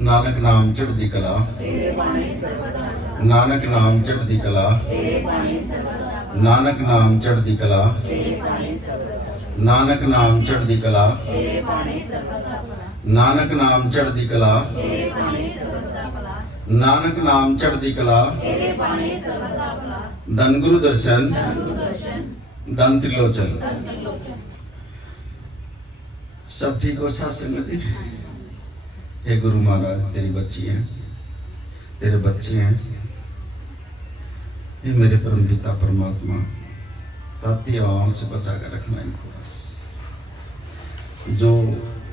नानक नाम चढ़दी कला, नानक नाम चढ़दी कला, नानक नाम चढ़दी कला, नानक नाम चढ़दी कला, नानक नाम चढ़दी कला, नानक नाम चढ़दी कला, धन गुरु दर्शन, धन त्रिलोचन। सब ठीक हो साथ संगत जी? हे गुरु महाराज, तेरी बच्ची है, तेरे बच्चे हैं, ये मेरे परम पिता परमात्मा ताती हवाओं से बचा कर रखना इनको बस। जो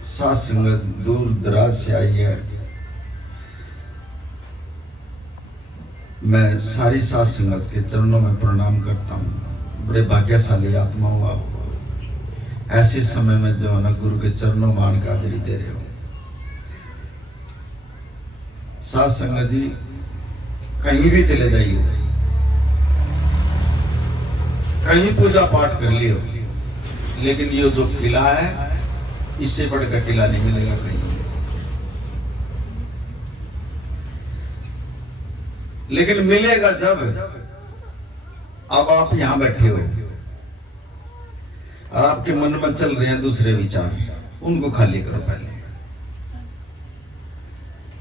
साथ संगत दूर दराज से आई है, मैं सारी साथ संगत के चरणों में प्रणाम करता हूँ। बड़े भाग्यशाली आत्मा हो आप, ऐसे समय में जो है ना गुरु के चरणों में आने की हाजिरी दे रहे हो। साथ संगत जी, कहीं भी चले जाइए, कहीं पूजा पाठ कर लियो, लेकिन ये जो किला है इससे बढ़कर किला नहीं मिलेगा कहीं। लेकिन मिलेगा जब अब आप यहां बैठे हो और आपके मन में चल रहे हैं दूसरे विचार, उनको खाली करो पहले।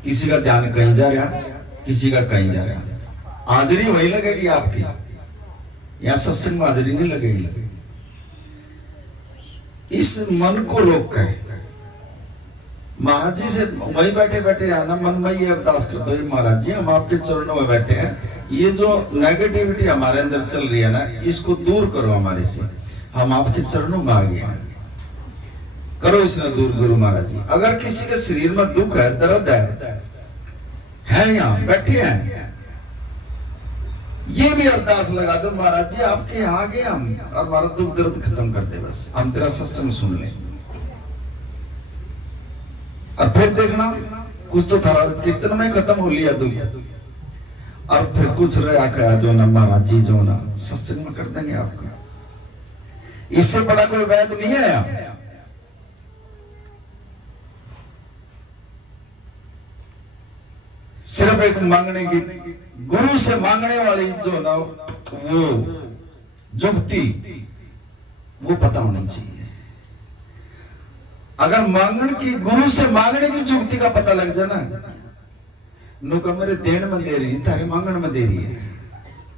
किसी का ध्यान कहीं जा रहा, किसी का कहीं जा रहा। हाजिरी वही लगेगी आपकी, यहां सत्संग में हाजिरी नहीं लगेगी। इस मन को रोक कर महाराज जी से वही बैठे बैठे आना, मन में ये अरदास कर दो, महाराज जी हम आपके चरणों में बैठे हैं, ये जो नेगेटिविटी हमारे अंदर चल रही है ना, इसको दूर करो हमारे से, हम आपके चरणों में आ गए हैं, करो इसने दूर गुरु महाराज जी। अगर किसी के शरीर में दुख है, दर्द है यहाँ बैठे हैं, ये भी अरदास लगा दो, महाराज जी आपके यहाँ आ गए हम, और हमारा दुख दर्द खत्म कर दे, बस हम तेरा सत्संग सुन ले। और फिर देखना कुछ तो थारा कीर्तन में खत्म हो लिया दुख, और फिर कुछ रहा जो ना महाराज जी जो ना सत्संग में कर देंगे आपका। इससे बड़ा कोई वैद नहीं आया। सिर्फ एक मांगने की, गुरु से मांगने वाली जो ना वो जुक्ति, वो पता होनी चाहिए। अगर मांगन की, गुरु से मांगने की जुक्ति का पता लग जाए ना, नुका मेरे देन में दे रही, तारे मांगन में दे रही है,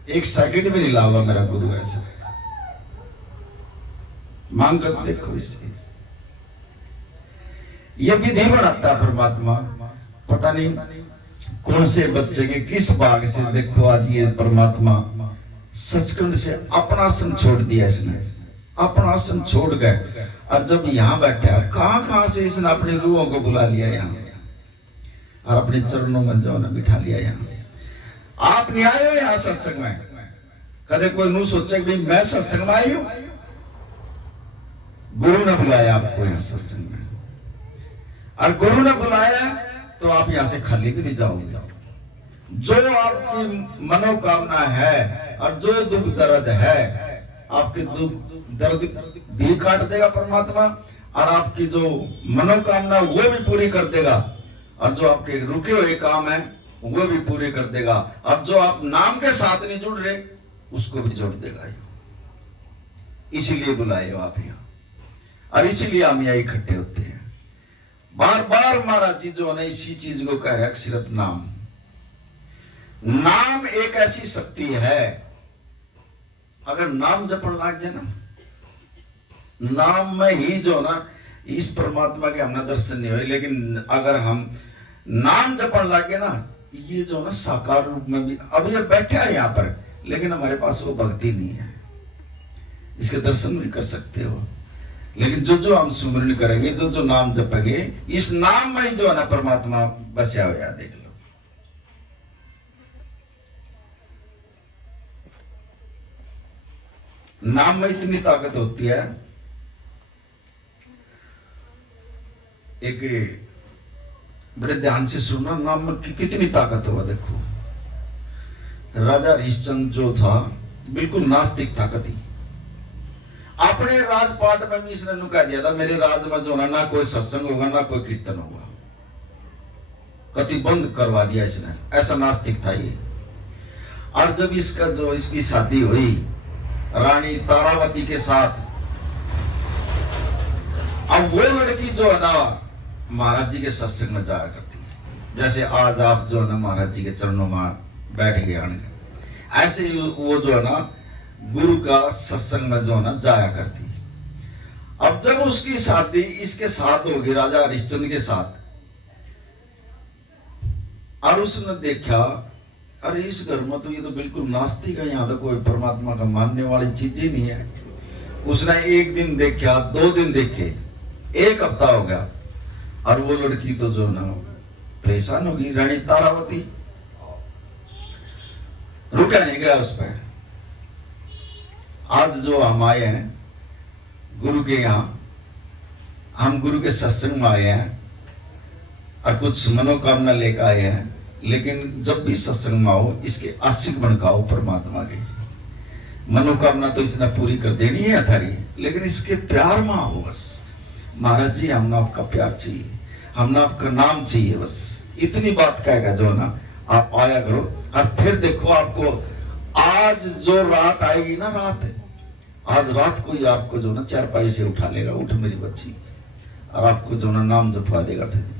एक सेकंड भी नहीं लावा मेरा गुरु ऐसा। मांग कर देखो इसे, ये विधि बनाता है परमात्मा। पता नहीं कौन से बच्चे के किस भाग से, देखो आज ये परमात्मा सचखंड से अपना आसन छोड़ दिया, इसने अपना आसन छोड़ गए, और जब यहाँ बैठा, कहां से इसने अपनी रूहों को बुला लिया यहाँ, और अपने चरणों में जो ना बिठा लिया यहाँ। आप नहीं आए हो यहाँ सत्संग में, कदे कोई नू सोचे कि मैं सत्संग में आई हूं, गुरु ने बुलाया आपको यहाँ सत्संग में, और गुरु ने बुलाया तो आप यहां से खाली भी नहीं जाओगे। जो आपकी मनोकामना है और जो दुख दर्द है, आपके दुख दर्द भी काट देगा परमात्मा, और आपकी जो मनोकामना वो भी पूरी कर देगा, और जो आपके रुके हुए काम है वो भी पूरे कर देगा, और जो आप नाम के साथ नहीं जुड़ रहे उसको भी जोड़ देगा। इसीलिए बुलाए हो आप यहाँ, और इसीलिए हम यहाँ इकट्ठे होते हैं। बार बार महाराज जी जो है इसी चीज को कह रहे हैं, सिर्फ नाम, नाम एक ऐसी शक्ति है, अगर नाम जपन लग जाए ना, नाम में ही जो ना इस परमात्मा के हमने दर्शन नहीं हुए, लेकिन अगर हम नाम जपन लगे ना, ये जो ना साकार रूप में भी, अब ये बैठा है यहाँ पर, लेकिन हमारे पास वो भक्ति नहीं है, इसके दर्शन भी कर सकते हो, लेकिन जो जो हम सुमरण करेंगे, जो जो नाम जपेंगे, इस नाम में ही जो है ना परमात्मा बसा हुआ, देख लो। नाम में इतनी ताकत होती है। एक बड़े ध्यान से सुनना, नाम में कितनी ताकत हुआ। देखो राजा हरिश्चंद्र जो था, बिल्कुल नास्तिक था, कति आप अपने राजपाट में भी इसने नुका दिया था, मेरे राज में जो ना कोई सत्संग होगा ना कोई कीर्तन होगा, कति बंद करवा दिया इसने। ऐसा नास्तिक था ये। और जब इसकी शादी हुई रानी तारावती के साथ, अब वो लड़की जो है ना महाराज जी के सत्संग में जाया करती है, जैसे आज आप जो है ना महाराज जी के चरणों में बैठ गए आने, ऐसे ही वो जो है ना गुरु का सत्संग में जो है ना जाया करती है। अब जब उसकी शादी इसके साथ होगी, राजा हरिश्चंद्र के साथ, और उसने देखा अरे इस घर में तो ये तो बिल्कुल नास्तिक है, यहाँ तो कोई परमात्मा का मानने वाली चीज ही नहीं है। उसने एक दिन देखा, 2 दिन देखे, 1 हफ्ता हो गया, और वो लड़की तो जो ना परेशान होगी, रानी तारावती रुका नहीं गया उस पर। आज जो हम आए हैं गुरु के यहाँ, हम गुरु के सत्संग में आए हैं और कुछ मनोकामना लेकर आए हैं, लेकिन जब भी सत्संग में आओ इसके आशिक बनकाओ परमात्मा की। मनोकामना तो इसने पूरी कर देनी है थारी, लेकिन इसके प्यार में आओ बस। महाराज जी हमने आपका प्यार चाहिए, हमने आपका नाम चाहिए, बस इतनी बात कहेगा जो ना आप आया करो। और फिर देखो आपको आज जो रात आएगी ना, आज रात को ही आपको जो ना चारपाई से उठा लेगा, उठ मेरी बच्ची, और आपको जो ना नाम जपवा देगा। फिर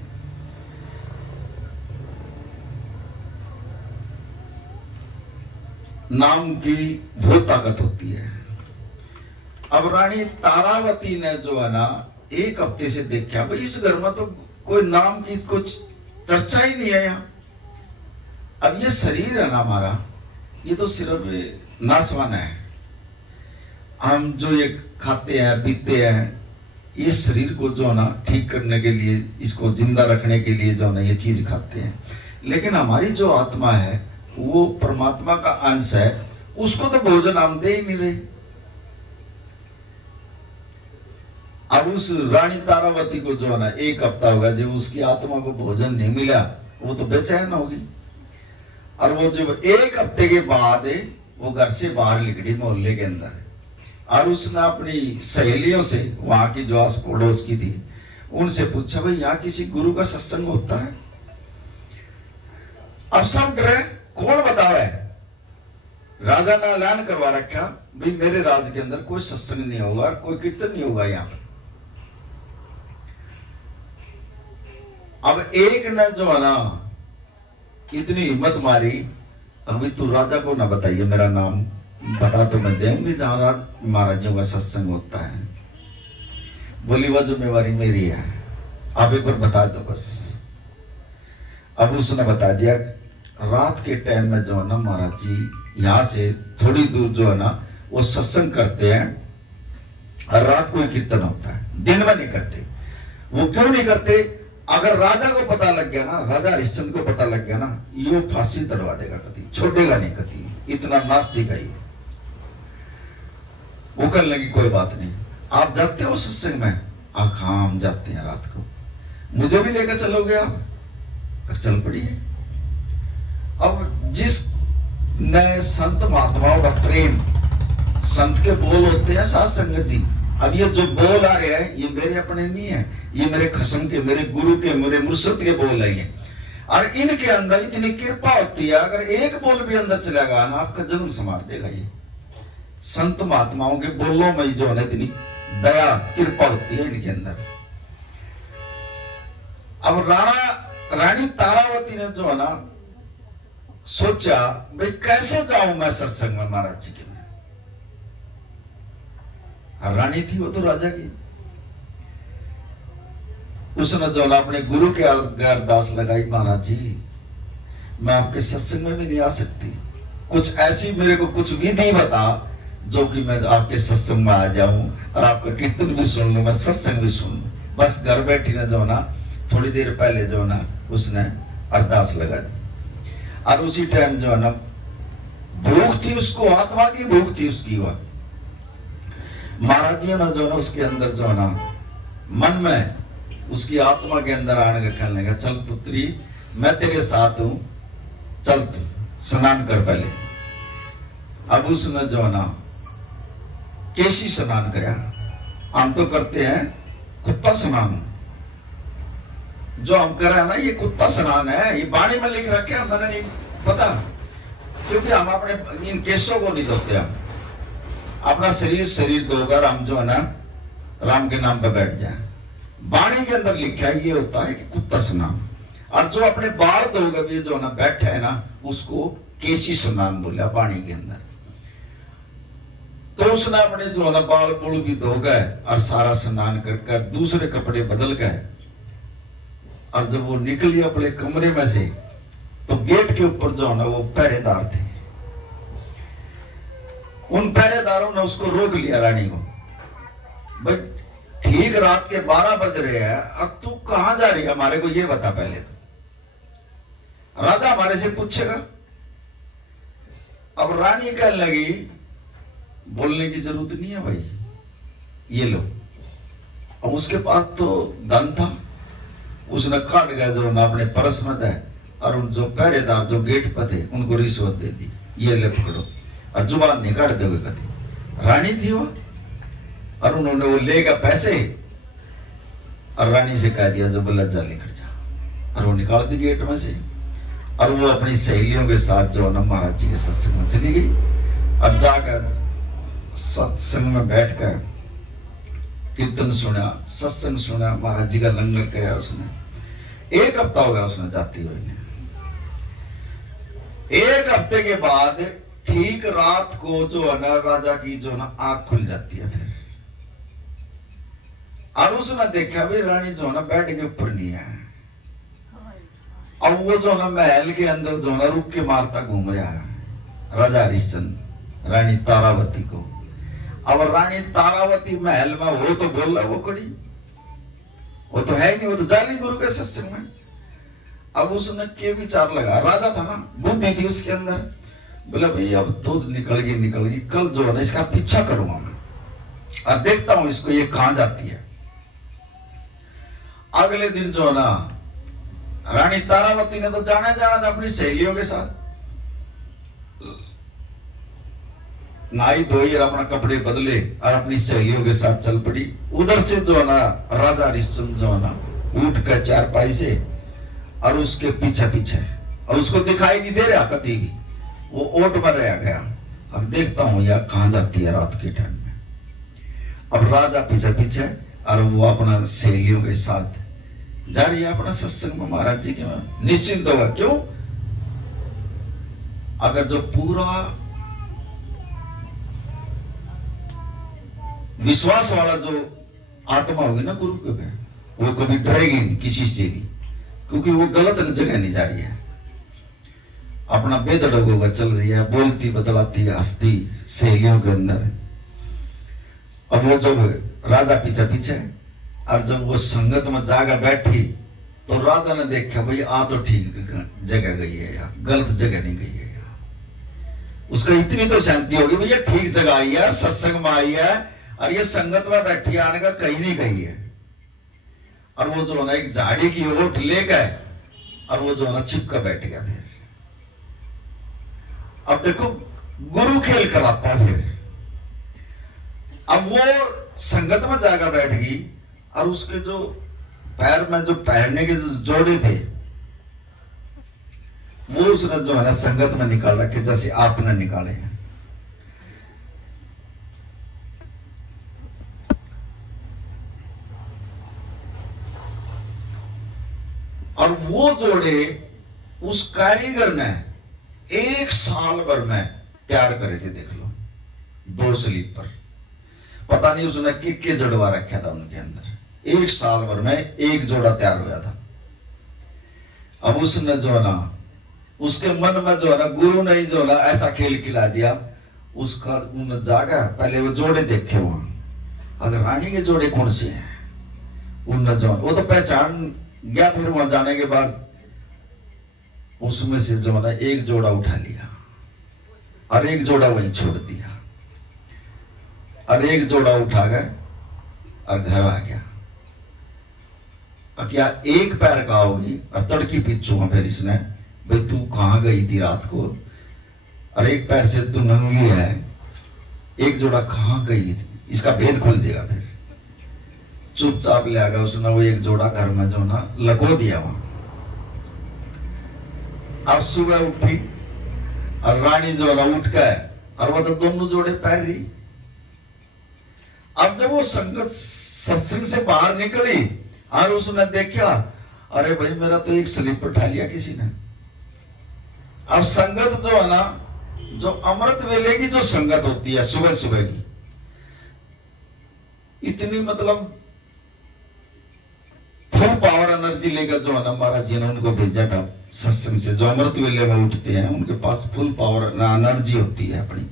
नाम की वो ताकत होती है। अब रानी तारावती ने जो है ना 1 हफ्ते से देखा भाई इस घर में तो कोई नाम की कुछ चर्चा ही नहीं है यहाँ। अब ये शरीर है ना हमारा, ये तो सिर्फ नासवान है। हम जो ये खाते हैं पीते हैं, ये शरीर को जो है ना ठीक करने के लिए, इसको जिंदा रखने के लिए जो है ना ये चीज खाते हैं, लेकिन हमारी जो आत्मा है वो परमात्मा का अंश है, उसको तो भोजन हम दे ही नहीं रहे। अब उस रानी तारावती को जो है ना 1 हफ्ता होगा, जब उसकी आत्मा को भोजन नहीं मिला वो तो बेचैन होगी। और वो जब 1 हफ्ते के बाद वो घर से बाहर निकली मोहल्ले के अंदर, और उसने अपनी सहेलियों से, वहां की जो आस पड़ोस की थी, उनसे पूछा भाई यहाँ किसी गुरु का सत्संग होता है? अब सब डरे, कौन बतावे? राजा ने ऐलान करवा रखा भाई मेरे राज के अंदर कोई सत्संग नहीं होगा, कोई कीर्तन नहीं होगा यहाँ पर। अब एक ने जो है ना इतनी हिम्मत मारी, अभी तू राजा को ना बताइए मेरा नाम, बता तो मैं देंगे जहां महाराजों का सत्संग होता है। बोली वह जिम्मेवारी मेरी है, आप एक बार बता दो बस। अब उसने बता दिया रात के टाइम में जो है ना महाराज जी यहाँ से थोड़ी दूर जो है ना वो सत्संग करते हैं, और रात को ही कीर्तन होता है, दिन में नहीं करते। वो क्यों नहीं करते? अगर राजा को पता लग गया ना, राजा हरिश्चंद्र को पता लग गया ना, ये फांसी तड़वा देगा, कभी छोड़ेगा नहीं, कभी। इतना नास्तिक है ये। वो करने लगी कोई बात नहीं, आप जाते हो सत्संग में? हाँ हम जाते हैं रात को, मुझे भी लेकर चलोगे आप? चल पड़ी है। अब जिस ने संत महात्माओं का प्रेम, संत के बोल होते हैं साथ संगत जी। अब ये जो बोल आ रहे हैं ये मेरे अपने नहीं है, ये मेरे खसम के, मेरे गुरु के, मेरे मुर्शिद के बोल है ये। और इनके अंदर इतनी कृपा होती है, अगर एक बोल भी अंदर चलेगा ना आपका जन्म संवार देगा। ये संत महात्माओं के बोलों में जो है इतनी दया कृपा होती है इनके अंदर। अब रानी तारावती ने जो है ना सोचा भाई कैसे जाऊं मैं सत्संग में महाराज जी के में। रानी थी वो तो राजा की। उसने जो ना अपने गुरु के अरदास लगाई, महाराज जी मैं आपके सत्संग में भी नहीं आ सकती, कुछ ऐसी मेरे को कुछ विधि बता जो कि मैं आपके सत्संग में आ जाऊं और आपका कीर्तन भी सुन लूं, मैं सत्संग भी सुन लूं। बस घर बैठी ना जो ना थोड़ी देर पहले जो ना उसने अरदास लगा दी, और उसी टाइम जो है ना भूख थी उसको, आत्मा की भूख थी उसकी। वह महाराज जी ने जो ना उसके अंदर जो ना मन में उसकी आत्मा के अंदर आने का कहने लगा, चल पुत्री मैं तेरे साथ हूं, चल तू स्नान कर पहले। अब उसने जो ना केसी स्नान करया। हम तो करते हैं कुत्ता स्नान, जो हम कर रहे हैं ना ये कुत्ता स्नान है। ये बाणी में लिख रखे हैं, मैंने नहीं पता, क्योंकि हम अपने इन केसों को नहीं धोते। हम अपना शरीर धोकर हम जो है ना राम के नाम पे बैठ जाए। बाणी के अंदर लिखा है ये होता है कि कुत्ता स्नान। और जो अपने बाल धोगा भी जो ना बैठा है ना उसको केसी स्नान बोला बाणी के अंदर। तो उसने अपने जो है ना बाल बुल भी धो गए और सारा स्नान करके दूसरे कपड़े बदल गए। और जब वो निकली अपने कमरे में से तो गेट के ऊपर जो है ना वो पहरेदार थे। उन पहरेदारों ने उसको रोक लिया रानी को, भाई ठीक रात के 12 बज रहे हैं और तू कहां जा रही है, हमारे को ये बता पहले तो। राजा हमारे से पूछेगा। अब रानी कहने लगी बोलने की जरूरत नहीं है भाई, ये लो। अब उसके पास तो धन था, उसने काट गया जो ना अपने परस में दे और उन जो पहरेदार जो गेट पर थे उनको रिश्वत दे दी, ये ले पकड़ो और जुबान नहीं काट दोगे कभी। रानी थी वो, और उन्होंने वो लेगा पैसे और रानी से कह दिया जो लज्जा लेकर जा, और वो निकाल दी गेट में से। और वो अपनी सहेलियों के साथ जो है ना महाराज जी के सत्संग में चली गई। और जाकर सत्संग में बैठकर कीर्तन सुना, सत्संग सुना, महाराज जी का लंगर कराया उसने। 1 हफ्ता हो गया उसने जाती हुई ने। 1 हफ्ते के बाद ठीक रात को जो है ना राजा की जो ना आंख खुल जाती है फिर। और उसने देखा भी रानी जो है ना बेड के ऊपर नहीं है। अब वो जो ना महल के अंदर जो ना रुक के मारता घूम रहा है राजा हरिश्चंद्र रानी तारावती को। अब रानी तारावती महल में हो तो बोल रहा वो कड़ी, वो तो है नहीं, वो तो जाली गुरु के सत्संग में। अब उसने के विचार लगा, राजा था ना, बुद्धि थी उसके अंदर। बोला भाई अब तो निकल गई, कल जो है ना इसका पीछा करूंगा मैं और देखता हूं इसको ये कहां जाती है। अगले दिन जो है ना रानी तारावती ने तो जाना था अपनी सहेलियों के साथ। नाई धोई और अपना कपड़े बदले और अपनी सहेलियों के साथ चल पड़ी। उधर से जो है ना राजा हरिश्चंद्र जो है ना उठ कर चारपाई से और उसके पीछे पीछे, और उसको दिखाई नहीं दे रहा कभी भी, वो ओट में रह गया। अब देखता हूं यार कहां जाती है रात के टाइम में। अब राजा पीछे पीछे और वो अपना सहेलियों के साथ जा रही है अपना सत्संग में महाराज जी के में। निश्चिंत होगा, क्यों? अगर जो पूरा विश्वास वाला जो आत्मा होगी ना गुरु के में, वो कभी डरेगी नहीं किसी से भी, क्योंकि वो गलत जगह नहीं जा रही है। अपना बेधड़क होकर चल रही है, बोलती बतलाती हंसती सहेलियों के अंदर। अब वो जब राजा पीछे पीछे और जब वो संगत में जाकर बैठी तो राजा ने देखा भाई आ तो ठीक जगह गई है यार, गलत जगह नहीं गई है यार। उसका इतनी तो शांति होगी भैया ठीक जगह आई है, सत्संग में आई है और ये संगत में बैठी आने का कहीं नहीं गई है। और वो जो है ना एक झाड़ी की ओट ले गए और वो जो है ना छिपका बैठ गया। फिर अब देखो गुरु खेल कराता है। फिर अब वो संगत में जाकर बैठ गई और उसके जो पैर में जो पहनने के जो जोड़े थे वो उसने जो है ना संगत में निकाल रखे, जैसे आपने निकाले हैं। और वो जोड़े उस कारीगर ने 1 साल भर में तैयार करे थे। देख लो 2 स्लीप पर, पता नहीं उसने के जड़वा रखा था उनके अंदर। 1 साल भर में 1 जोड़ा तैयार हुआ था। अब उसने जो है ना उसके मन में जो है ना गुरु ने जो है ना ऐसा खेल खिला दिया उसका। उन जागा पहले वो जोड़े देखे वहां, अगर रानी के जोड़े कौन से हैं उन जो वो तो पहचान गया। फिर वहां जाने के बाद उसमें से जो है ना 1 जोड़ा उठा लिया और 1 जोड़ा वहीं छोड़ दिया और 1 जोड़ा उठा गए और घर आ गया। और क्या 1 पैर का होगी और तड़की पीछू फिर इसने भाई तू कहां गई थी रात को, और 1 पैर से तू नंगी है, 1 जोड़ा कहां गई थी। इसका भेद खुल जाएगा। फिर चुपचाप ले आगा उसने वो एक जोड़ा घर में जो ना लगो दिया वहां। अब सुबह उठी और रानी जो ना उठ गए और वो तो दोनों जोड़े पैर रही। अब जब वो संगत सत्संग से बाहर निकली और उसने देखा, अरे भाई मेरा तो एक स्लीपर उठा लिया किसी ने। अब संगत जो है ना, जो अमृत वेले की जो संगत होती है सुबह सुबह की, इतनी मतलब फुल पावर एनर्जी लेकर जो है ना महाराज जी ने उनको भेजा था सत्संग से। जो अमृत वेले में उठते हैं उनके पास फुल पावर एनर्जी होती है अपनी।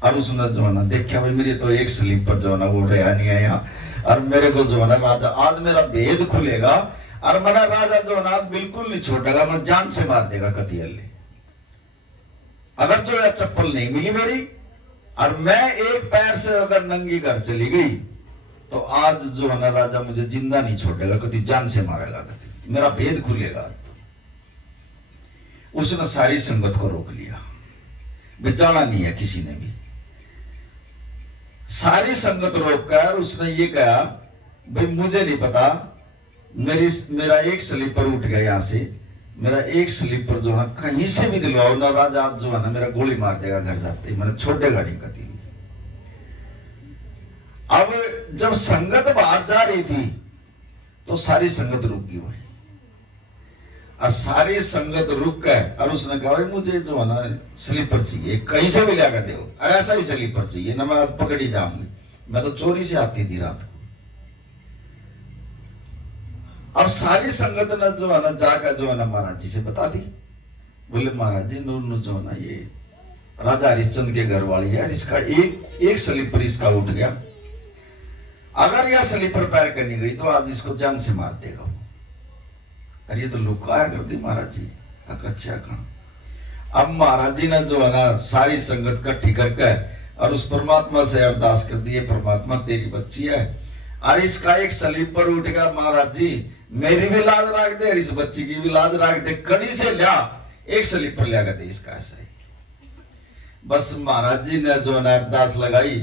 और उसने जो है ना देखा, भाई मेरी तो एक स्लीपर जो है ना वो रहा नहीं है यहाँ, और मेरे को जो है ना राजा आज मेरा भेद खुलेगा और मेरा राजा जो है ना बिल्कुल नहीं छोड़ेगा, मैं जान से मार देगा कतियले। अगर जो है चप्पल नहीं मिली मेरी और मैं एक पैर से अगर नंगी घर चली गई तो आज जो है ना राजा मुझे जिंदा नहीं छोड़ेगा, कभी जान से मारेगा, कभी मेरा भेद खुलेगा। उसने सारी संगत को रोक लिया, बेचारा नहीं है किसी ने भी। सारी संगत रोककर उसने ये कहा, भाई मुझे नहीं पता, मेरा एक स्लीपर उठ गया यहां से, मेरा एक स्लीपर जो है कहीं से भी दिलवाओ ना, राजा आज जो है ना मेरा गोली मार देगा घर जाते, मैंने छोड़ेगा नहीं कभी। अब जब संगत बाहर जा रही थी तो सारी संगत रुक गई वही, और सारी संगत रुक गए और उसने कहा, भाई मुझे जो है ना स्लीपर चाहिए, कहीं से भी लाकर दो, और ऐसा ही स्लीपर चाहिए ना, मैं आज पकड़ी जाऊंगी, मैं तो चोरी से आती थी रात को। अब सारी संगत ने जो है ना जाकर जो है ना महाराज जी से बता दी। बोले महाराज जी नूर जो है ना ये राजा हरिश्चंद्र के घर वाली है, इसका एक स्लीपर इसका उठ गया, अगर यह स्लीपर पैर करनी गई तो आज इसको जान से मार देगा। अरे ये तो लुकाया कर दी महाराज जी। अच्छा कहा। अब महाराज जी ने जो है ना सारी संगत इकट्ठी करके और उस परमात्मा से अरदास कर दी, परमात्मा तेरी बच्ची है और इसका एक स्लीपर उठ गया, महाराज जी मेरी भी लाज रख दे, इस बच्ची की भी लाज रख दे, कड़ी से लिया एक स्लीपर लिया कर दे इसका। ऐसा ही बस महाराज जी ने जो है ना अरदास लगाई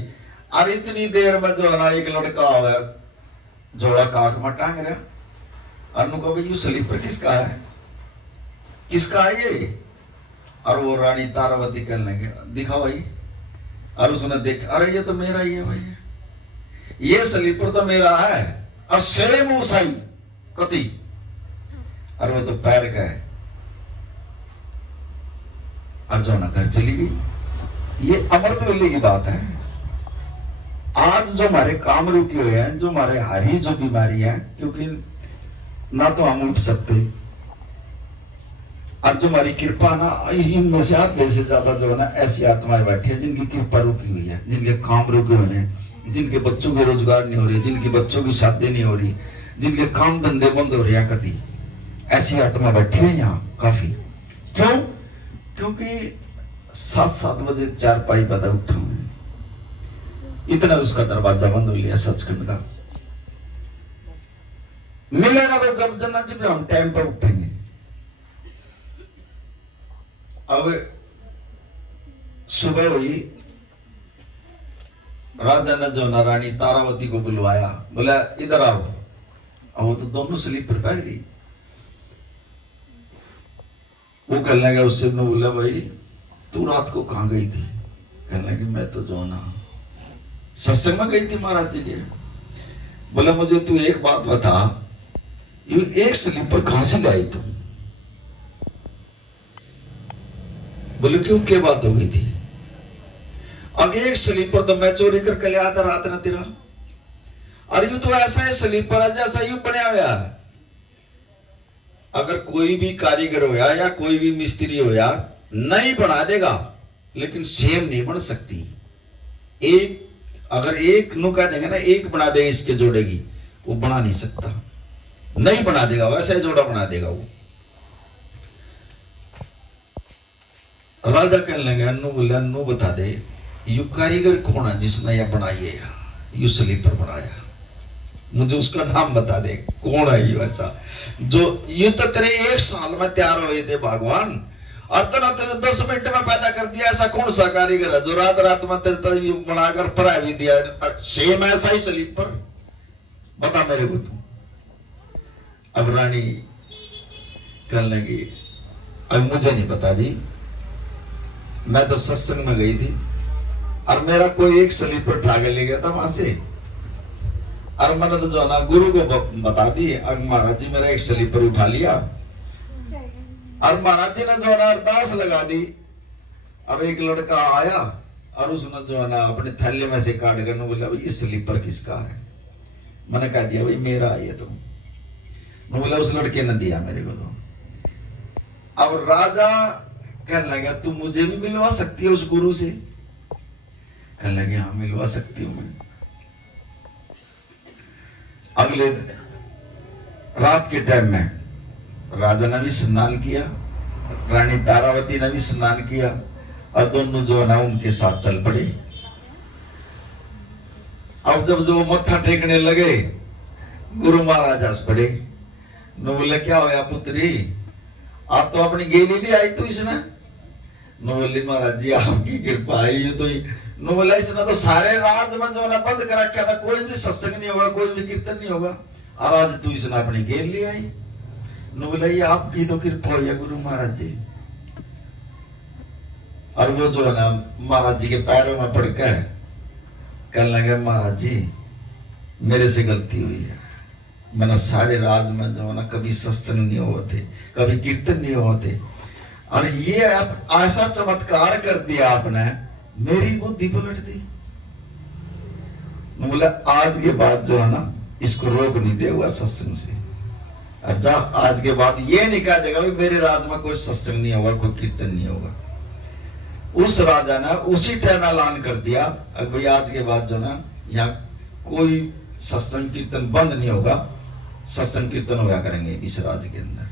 और इतनी देर में जो है ना एक लड़का हुआ जोड़ा काक में टांग रहा, अनु को भाई ये स्लीपर किसका है, किसका है ये? और वो रानी तारावती कहने लगे दिखा भाई, और उसने देखा, अरे ये तो मेरा ही है भाई, ये स्लीपर तो मेरा है और सेम उसाई कति, और वो तो पैर का है। और जो ना घर चली गई। ये अमृत वेले की बात है। आज जो हमारे काम रुके हुए हैं, जो हमारे हारी जो बीमारी है, क्योंकि ना तो हम उठ सकते, और जो हमारी कृपा ना इनमें से आधे से ज्यादा जो है ना ऐसी आत्माएं बैठी है जिनकी कृपा रुकी हुई है, जिनके काम रुके हुए हैं, जिनके बच्चों के रोजगार नहीं हो रही, जिनकी बच्चों की शादी नहीं हो रही, जिनके काम धंधे बंद हो रहे हैं, कति ऐसी आत्मा बैठी है यहाँ काफी। क्यों? क्योंकि 7-7 बजे 4 पाई बता उठा हूं, इतना उसका दरवाजा बंद हो लिया सचखंड का। मिलेगा तो जब जना जब हम टाइम पर उठेंगे। अब सुबह हुई, राजा ने जो ना रानी तारावती को बुलवाया, बोला इधर आओ। अब वो तो दोनों स्लीपर पहन गई। वो कहने लगा उससे, बोला भाई तू रात को कहां गई थी? कहने लगी मैं तो जो ना सत्संग में गई थी महाराज जी के। बोला मुझे तू एक बात बता, ये एक स्लीपर कहां से लाई तुम? बोले क्यों, क्या बात हो गई थी? अगे एक स्लीपर तो मैं चोरी करके ले आता रात ना तेरा, और यू तो ऐसा है स्लीपर है जैसा यू बनया हुआ है। अगर कोई भी कारीगर होया या कोई भी मिस्त्री होया नहीं बना देगा, लेकिन सेम नहीं बन सकती। एक अगर एक नु कह देंगे ना एक बना दे इसके जोड़ेगी, वो बना नहीं सकता, नहीं बना देगा, वैसा ही जोड़ा बना देगा वो। राजा कहने लगे अन्नू, बोले अन्नू बता दे यू कारीगर कौन है जिसने यह बनाई है, यू स्लीपर बनाया, मुझे उसका नाम बता दे कौन है यू ऐसा जो ये तो तेरे 1 साल में तैयार हुए थे भगवान, अर्चना तो 10 मिनट में पैदा कर दिया। ऐसा कौन सा कारीगर है जो रात रात में तेरे तो बनाकर परा भी दिया? सेम ऐसा ही स्लीपर, बता मेरे को तू। अब रानी कहने लगी अब मुझे नहीं पता जी, मैं तो सत्संग में गई थी और मेरा कोई एक स्लीपर उठा के ले गया था वहां से, और मैंने तो जो है ना गुरु को बता दी। अब महाराज जी मेरा एक स्लीपर उठा लिया और महाराज जी ने जो है ना अरदास लगा दी। अब एक लड़का आया और उसने जो है ना अपने थैले में से काट कर बोला भाई ये स्लीपर किसका है? मैंने कह दिया भाई मेरा है ये तो। बोला उस लड़के ने दिया मेरे को तो। अब राजा कहने लगा तू मुझे भी मिलवा सकती है उस गुरु से? कहने लगे हाँ मिलवा सकती हूँ मैं। अगले रात के टाइम में राजा ने भी स्नान किया, रानी तारावती ने भी स्नान किया और दोनों जो है ना उनके साथ चल पड़े। अब जब जो मत्था टेकने लगे गुरु महाराज हंस पड़े। नो बोले क्या होया पुत्री, आप तो अपनी गेली नहीं आई तो इसने? नो बोली महाराज जी आपकी कृपा है ये तो। नो बोला इसने तो सारे राज में जो है ना बंद कर रखा था, कोई भी सत्संग नहीं होगा, कोई भी कीर्तन नहीं होगा, और आज तू इसने अपनी गेल ले आई। नो बोला ये आपकी तो कृपा हो गुरु महाराज जी। और वो जो है ना महाराज जी के पैरों में पड़ के कहने लगे महाराज जी मेरे से गलती हुई है, मैंने सारे राज में जो है ना कभी सत्संग नहीं हुए थे, कभी कीर्तन नहीं हुए थे, और ये अब ऐसा चमत्कार कर दिया आपने, मेरी बुद्धि पलट दी। बोला आज के बाद जो है ना इसको रोक नहीं देगा सत्संग से, और जा आज के बाद ये नहीं कह देगा भाई मेरे राज में कोई सत्संग नहीं होगा, कोई कीर्तन नहीं होगा। उस राजा ने उसी टाइम ऐलान कर दिया भाई आज के बाद जो ना यहाँ कोई सत्संग कीर्तन बंद नहीं होगा, सत्संग कीर्तन होया करेंगे इस राज्य के अंदर।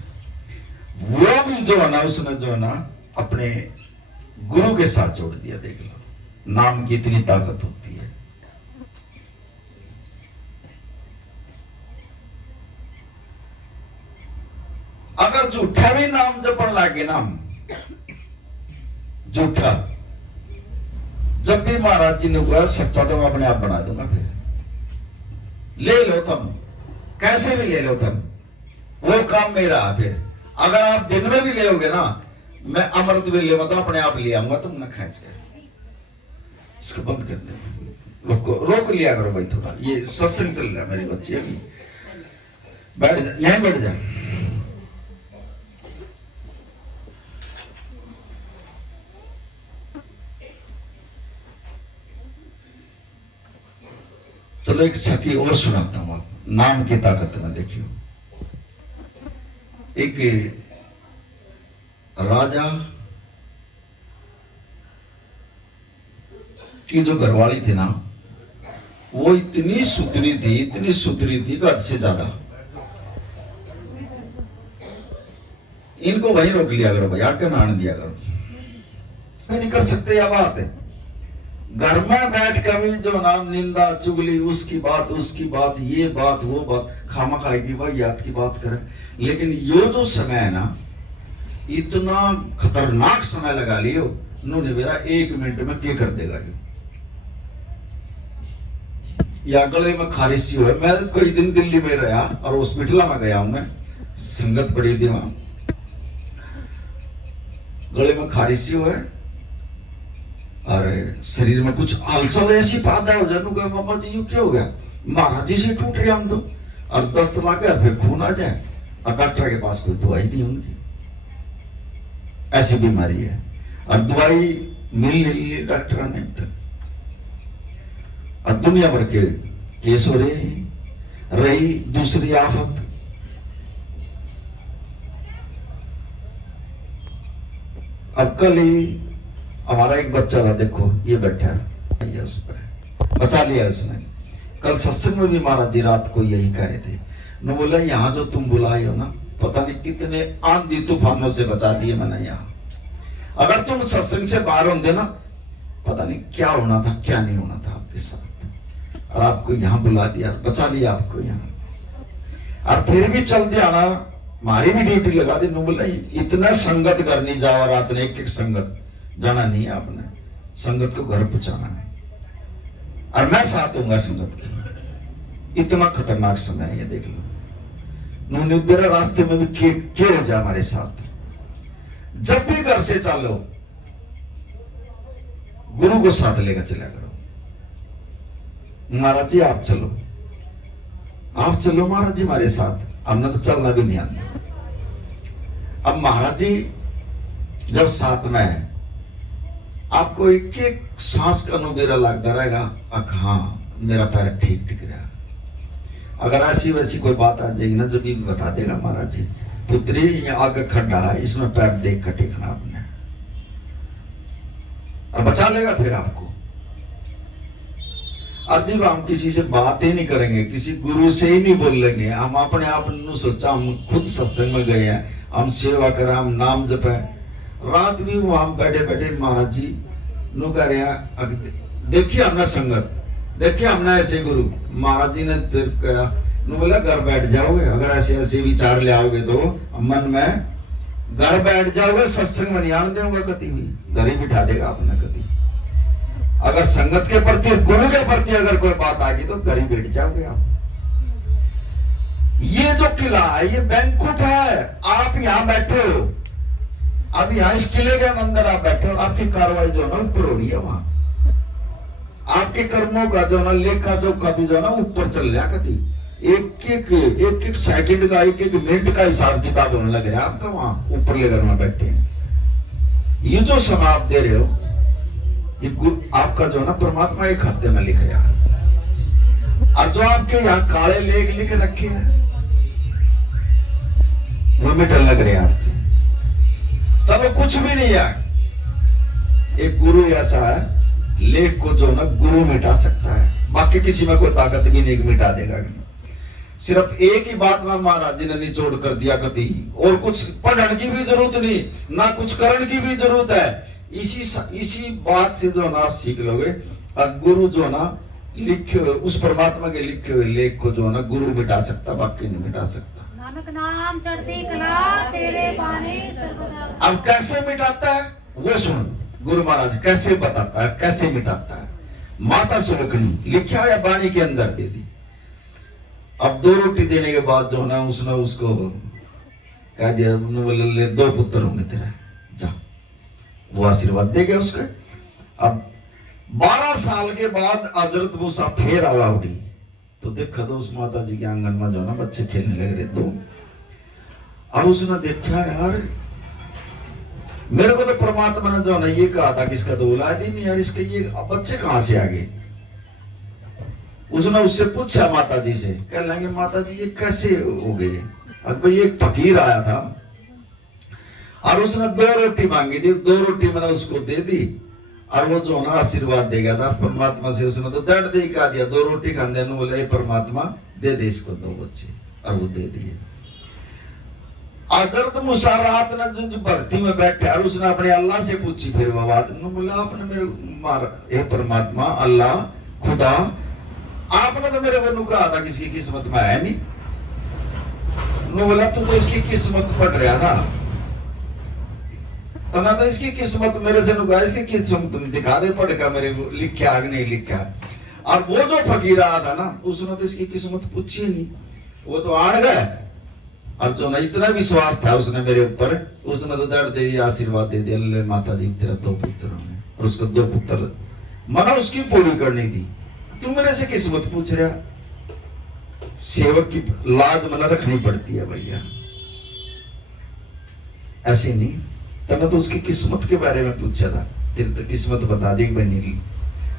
वो भी जो है ना उसने जो है ना अपने गुरु के साथ जोड़ दिया। देख लो नाम की इतनी ताकत होती है। अगर झूठा भी नाम जपन लागे नाम झूठा, जब भी महाराज जी ने कहा सच्चा तो मैं अपने आप बना दूंगा, फिर ले लो तुम कैसे भी ले लो तुम, वो काम मेरा है। फिर अगर आप दिन में भी ले ना मैं अमृत वेले में तो अपने आप ले आऊंगा, तुम ना खींच कर इसको बंद कर दे, रोक लिया करो भाई थोड़ा, ये सत्संग चल रहा है मेरे बच्चे, अभी बैठ जा यहीं बैठ जा। चलो एक सखी और सुनाता हूं नाम की ताकत में। देखियो एक राजा की जो घरवाली थी ना वो इतनी सुथरी थी कि हद से ज्यादा। इनको वहीं रोक लिया करो भाई, आके नहाने दिया करो, नहीं कर सकते यह बात है। घर में बैठ कर भी जो नाम निंदा चुगली उसकी बात ये बात वो बात खामा खाएगी भाई याद की बात करें। लेकिन यो जो समय है ना इतना खतरनाक समय लगा लियो उन्होंने मेरा 1 मिनट में क्या कर देगा या गले में खारिश सी हुआ। मैं कई दिन दिल्ली में रहा और हॉस्पिटल में गया हूं, मैं संगत पड़ी थी वहां, गले में खारिश सी हुआ और शरीर में कुछ हलचल ऐसी बात है हो जाए मामा जी क्या हो गया, महाराज जी से टूट रहे हम तो, और दस्त ला कर फिर खून आ जाए और डॉक्टर के पास कोई दवाई नहीं उनकी, ऐसी बीमारी है और दवाई मिल नहीं डॉक्टर ने तक, और दुनिया भर के केस हो रही दूसरी आफत। अब कल ही हमारा एक बच्चा था, देखो ये बैठा है उस पर बचा लिया उसने। कल सत्संग में भी महाराज जी रात को यही कह रहे थे, न बोला यहाँ जो तुम बुलाए हो ना पता नहीं कितने आंधी तूफानों से बचा दिए मैंने यहाँ, अगर तुम सत्संग से बाहर होंगे ना पता नहीं क्या होना था क्या नहीं होना था आपके साथ, और आपको यहाँ बुला दिया बचा लिया आपको यहाँ, और फिर भी चल जाना मारी भी ड्यूटी लगा दी। बोला इतना संगत करनी जाओ रात ने, एक एक संगत जाना नहीं है आपने, संगत को घर पहुंचाना है और मैं साथ दूंगा संगत के। इतना खतरनाक समय है ये, देख लो। नूने तेरा रास्ते में भी के हो जा हमारे साथ। जब भी घर से चलो गुरु को साथ लेकर चला करो। महाराज जी आप चलो, आप चलो महाराज जी हमारे साथ, हमने तो चलना भी नहीं आता। अब महाराज जी जब साथ में है, आपको एक एक सांस का अनुभव लगता रहेगा, हाँ मेरा पैर ठीक टिक रहा। अगर ऐसी वैसी कोई बात आ जाएगी ना, जब भी बता देगा महाराज जी, पुत्री ये आगे खड्डा है, इसमें पैर देख कर टेकना आपने, और बचा लेगा फिर आपको। और जब हम किसी से बात ही नहीं करेंगे, किसी गुरु से ही नहीं बोलेंगे, हम अपने आप ने सोचा हम खुद सत्संग में गए हैं, हम सेवा करें, हम नाम जपे, रात भी वहां बैठे बैठे महाराज जी नु कह रहे, देखिए हमने संगत, देखिए हमने ऐसे गुरु। महाराज जी ने फिर कहा, बोला घर बैठ जाओगे, अगर ऐसे ऐसे विचार ले आओगे तो मन में, घर बैठ जाओगे, सत्संग में नहीं आने दूंगा कभी भी, घर ही बिठा देगा आपने कभी। अगर संगत के प्रति, गुरु के प्रति अगर कोई बात आ गई तो घर ही बैठ जाओगे आप। ये जो किला है ये बैंकुट है, आप यहां बैठे हो, अब यहां इस किले के अंदर आप बैठे हो, आपकी कार्रवाई जो ना ऊपर हो रही है, वहां आपके कर्मों का जो ना लेखा जो कभी जो ना ऊपर चल रहा, कभी एक एक सेकंड का, एक एक मिनट का हिसाब किताब होने लग रहा है आपका, वहां ऊपर लेकर में बैठे हैं। ये जो समय आप दे रहे हो, ये आपका जो ना परमात्मा एक खाते में लिख रहा है, और जो आपके यहाँ काले लेख लिख रखे हैं वो मिटल लग रहे हैं आपके। चलो कुछ भी नहीं है, एक गुरु ऐसा है, लेख को जो ना गुरु मिटा सकता है, बाकी किसी में कोई ताकत भी नहीं मिटा देगा। सिर्फ एक ही बात में महाराज जी ने निचोड़ कर दिया कति, और कुछ पढ़ने की भी जरूरत नहीं, ना कुछ करने की भी जरूरत है। इसी बात से जो ना आप सीख लोगे, और गुरु जो ना लिखे हुए, उस परमात्मा के लिखे हुए लेख को जो ना गुरु मिटा सकता, बाकी नहीं मिटा सकता। नानक नाम चढ़ती कला तेरे बाने सर्वदा। अब कैसे मिटाता है वो सुन, गुरु महाराज कैसे बताता है, कैसे मिटाता है। माता सुलखनी लिखा है बाणी के अंदर दे दी। अब 2 रोटी देने के बाद जो ना उसने उसको कह दिया, ले 2 पुत्र होंगे तेरे, जा, वो आशीर्वाद दे गया उसके। अब 12 साल के बाद हजरत मूसा फिर आवा उड़ी, तो देखा तो उस माता जी के आंगन में जो ना बच्चे खेलने लग रहे 2। अब उसने देखा यार, मेरे को तो परमात्मा ने जो ना ये कहा था कि इसका तो औलाद ही नहीं यार, इसके ये बच्चे कहां से आ गए। उसने उससे पूछा माता जी से, कह लेंगे माता जी ये कैसे हो गए। अब भाई एक फकीर आया था और उसने 2 रोटी मांगी थी, 2 रोटी मैंने उसको दे दी, और वो जो ना आशीर्वाद दे गया था परमात्मा से। उसने तो दर्द दे कहा दिया, 2 रोटी खाने बोले परमात्मा दे दे इसको 2 बच्चे, और वो दे दिए। हजरत मूसा रात ने जो भक्ति में बैठे, और उसने अपने अल्लाह से पूछी फिर वो बात, बोला आपने मेरे हे परमात्मा अल्लाह खुदा, आपने तो मेरे को कहा था किसकी किस्मत में है नहीं। बोला तू तो इसकी किस्मत पढ़ रहा था, तना तो इसकी किस्मत मेरे से नुका, इसकी किस्मत तुम दिखा दे पढ़ का, मेरे को लिखा आगे नहीं लिखा। और वो जो फकीर आया था ना, उसने तो इसकी किस्मत पूछी नहीं, वो तो आड़ गए। और जो ना इतना विश्वास था उसने मेरे ऊपर, उसने तो दर्द दे दिया, आशीर्वाद दे दिया, माता जी तेरा 2 पुत्र होंगे, और उसको 2 पुत्र मना उसकी पूरी करनी थी। तू मेरे से किस्मत पूछ रहा। सेवक की लाज मना रखनी पड़ती है भैया, ऐसे नहीं। तब तो उसकी किस्मत के बारे में पूछा था, तेरी तो किस्मत बता दी बनी ली,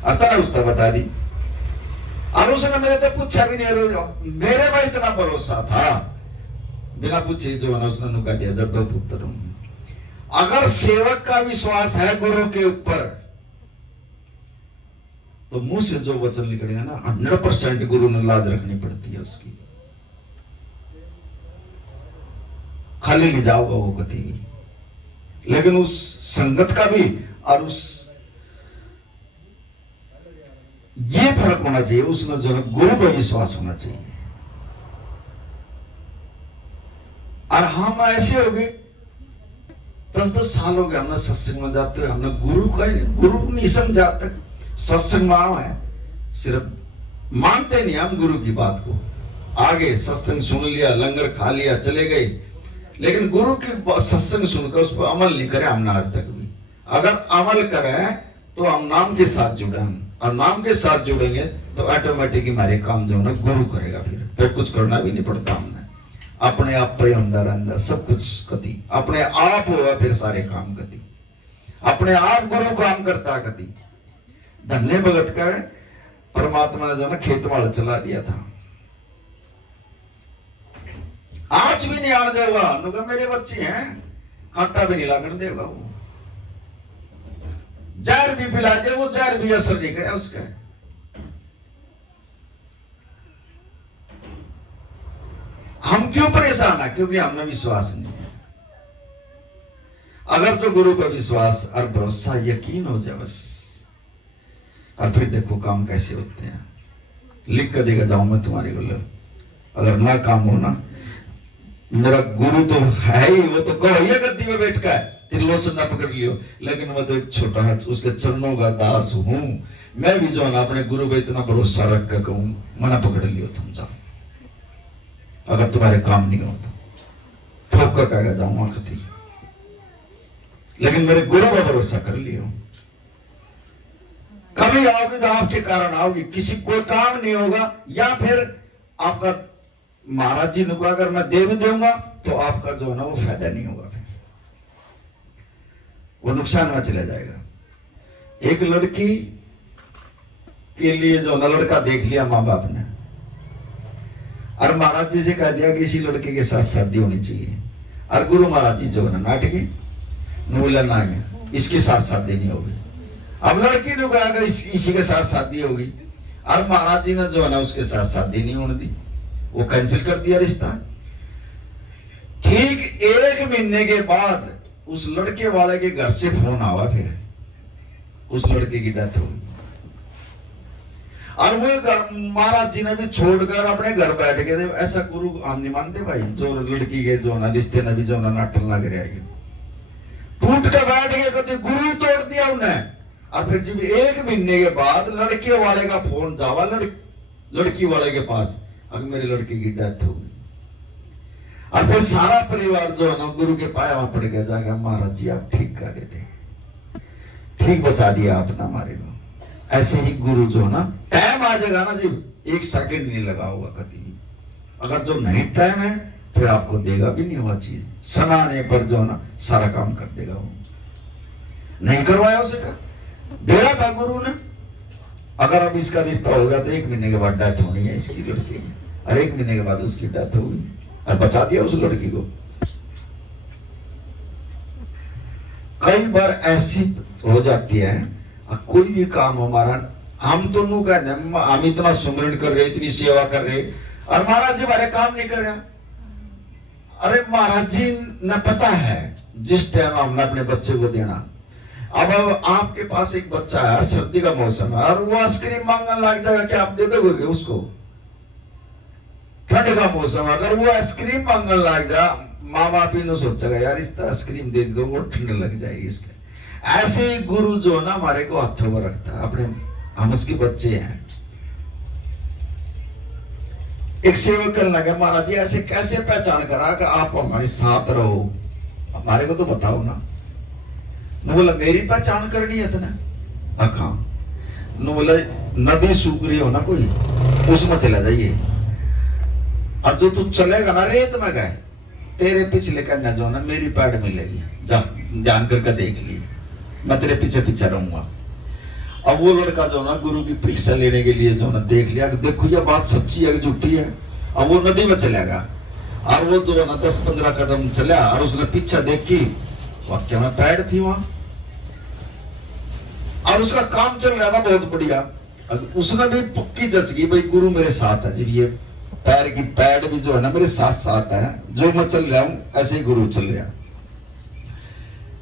अतः उसने बता दी। और उसने मेरे तो पूछा भी नहीं, मेरे में इतना भरोसा था, बिना पूछे जो है ना उसने नुका दिया, जब 2 पुत्र होंगे। अगर सेवक का विश्वास है गुरु के ऊपर, तो मुंह से जो वचन निकलेगा ना 100% गुरु ने लाज रखनी पड़ती है उसकी, खाली नहीं जाओगा वो कभी भी। लेकिन उस संगत का भी और उस ये फर्क होना चाहिए, उसमें जो है गुरु पर विश्वास होना चाहिए। और हम ऐसे हो गए 10-10 साल हो गए हमने सत्संग में जाते हुए, हमने गुरु नहीं समझा तक। सत्संग मानो है, सिर्फ मानते नहीं हम गुरु की बात को। आगे सत्संग सुन लिया, लंगर खा लिया, चले गए, लेकिन गुरु की सत्संग सुनकर उस पर अमल नहीं करे हमने आज तक भी। अगर अमल करें तो हम नाम के साथ जुड़े, हम और नाम के साथ जुड़ेंगे तो ऑटोमेटिक हमारे काम जो है ना गुरु करेगा। फिर कुछ करना भी नहीं पड़ता, हमने अपने आप पे अंदर अंदर सब कुछ गति अपने आप हुआ, फिर सारे काम गति अपने आप गुरु काम करता गति। धन्य भगत का परमात्मा ने जो ना खेत वाल चला दिया था, आज भी नहीं आने देगा। नुका मेरे बच्चे हैं, कांटा भी नहीं लागने देगा। वो जहर भी पिला दे, वो जहर भी असर नहीं करे उसका। हम क्यों परेशान है? क्योंकि हमें विश्वास नहीं है। अगर तो गुरु पर विश्वास और भरोसा यकीन हो जाए बस, और फिर देखो काम कैसे होते हैं। लिख कर देगा जाऊं मैं तुम्हारे को, अगर ना काम हो ना, मेरा गुरु तो है ही, वो तो कहो ये गद्दी में बैठ का त्रिलोचन ना पकड़ लियो, लेकिन मैं तो एक छोटा है, उसके चरणों का दास हूं। मैं भी जो ना अपने गुरु पे इतना भरोसा रख कर कहूं मना पकड़ लियो तुम जाओ, अगर तुम्हारे काम नहीं होता ठोक कर कहेगा जाऊंगा कति, लेकिन मेरे गुरु पर भरोसा कर लियो। कभी आओगे तो आपके कारण आओगे, किसी कोई काम नहीं होगा, या फिर आपका महाराज जी ने अगर मैं दे भी दूंगा तो आपका जो है ना वो फायदा नहीं होगा, फिर वो नुकसान में चला जाएगा। एक लड़की के लिए जो ना लड़का देख लिया माँ बाप ने, और महाराज जी से कह दिया कि इसी लड़के के साथ शादी होनी चाहिए, और गुरु महाराज जी जो है ना नाटकी बोला ना इसके साथ शादी नहीं होगी। अब लड़की ने कहा इसी के साथ शादी होगी, और महाराज जी ने जो है ना उसके साथ शादी नहीं होने दी, वो कैंसिल कर दिया रिश्ता। ठीक 1 महीने के बाद उस लड़के वाले के घर से फोन आवा, फिर उस लड़के की डेथ हो गई, और वो घर महाराज जी ने भी छोड़कर अपने घर बैठ गए थे। ऐसा गुरु हम नहीं मानते भाई, जो लड़की के जो ना रिश्ते ने भी जो ना नाटन लग रहा है, टूट कर बैठ गए, कहते गुरु तोड़ दिया उन्हें। और फिर जब 1 महीने के बाद लड़के वाले का फोन जावा लड़की वाले के पास, अगर मेरे लड़के की डेथ हो गई, और फिर सारा परिवार जो है ना गुरु के पाया वहां पड़ गया, जाएगा महाराज जी आप ठीक कर रहे थे, ठीक बचा दिया आपने हमारे को। ऐसे ही गुरु जो ना टाइम आ जाएगा ना जी, 1 सेकंड नहीं लगा होगा कभी भी। अगर जो नहीं टाइम है फिर आपको देगा भी नहीं हुआ चीज, सुनाने पर जो ना सारा काम कर देगा। वो नहीं करवाया उसे का डेरा था गुरु ने। अगर अब इसका रिश्ता हो गया तो 1 महीने के बाद डेथ होनी है इसकी लड़की, और 1 महीने के बाद उसकी डेथ होगी, और बचा दिया उस लड़की को। कई बार ऐसी हो जाती है, कोई भी काम हमारा, हम तो नू कहते हैं हम इतना सुमरण कर रहे, इतनी सेवा कर रहे, और महाराज जी हमारे काम नहीं कर रहे। अरे महाराज जी ने पता है जिस टाइम हमने अपने बच्चे को देना। अब आपके पास एक बच्चा है, सर्दी का मौसम है, और वो आइसक्रीम मांगने लग जाएगा, क्या आप दे दोगे उसको? ठंड का मौसम, अगर वो आइसक्रीम मांगने लग जा, माँ बाप ही सोचेगा यार इसका आइसक्रीम दे दो, वो ठंड लग जाएगी इसके। ऐसे ही गुरु जो ना हमारे को हाथों में रखता है, अपने हम उसके बच्चे हैं। एक सेवक करने लगे, महाराज जी ऐसे कैसे पहचान करा कि आप हमारे साथ रहो, हमारे को तो बताओ ना। बोला मेरी पहचान करनी है तेने? हाँ। बोला नदी सूख रही हो ना कोई, उसमें चला जाइए, और जो तू चलेगा ना रेत में गए, तेरे पिछले करना जो ना मेरी पैड मिलेगी, जा ध्यान करके देख लिए, मैं तेरे पीछे पीछे रहूंगा। अब वो लड़का जो ना गुरु की परीक्षा लेने के लिए जो ना देख लिया कि देखो ये बात सच्ची है कि झूठी है। अब वो नदी में चलेगा, और वो जो ना 10-15 कदम चला, और उसने पीछे देखी, वाक्य में पैड थी वहां, और उसका काम चल रहा था बहुत बढ़िया। उसने भी पक्की जच गई भाई गुरु मेरे साथ है जी, ये पैर की पैड भी जो है ना मेरे साथ साथ है, जो मैं चल रहा हूं ऐसे ही गुरु चल रहा।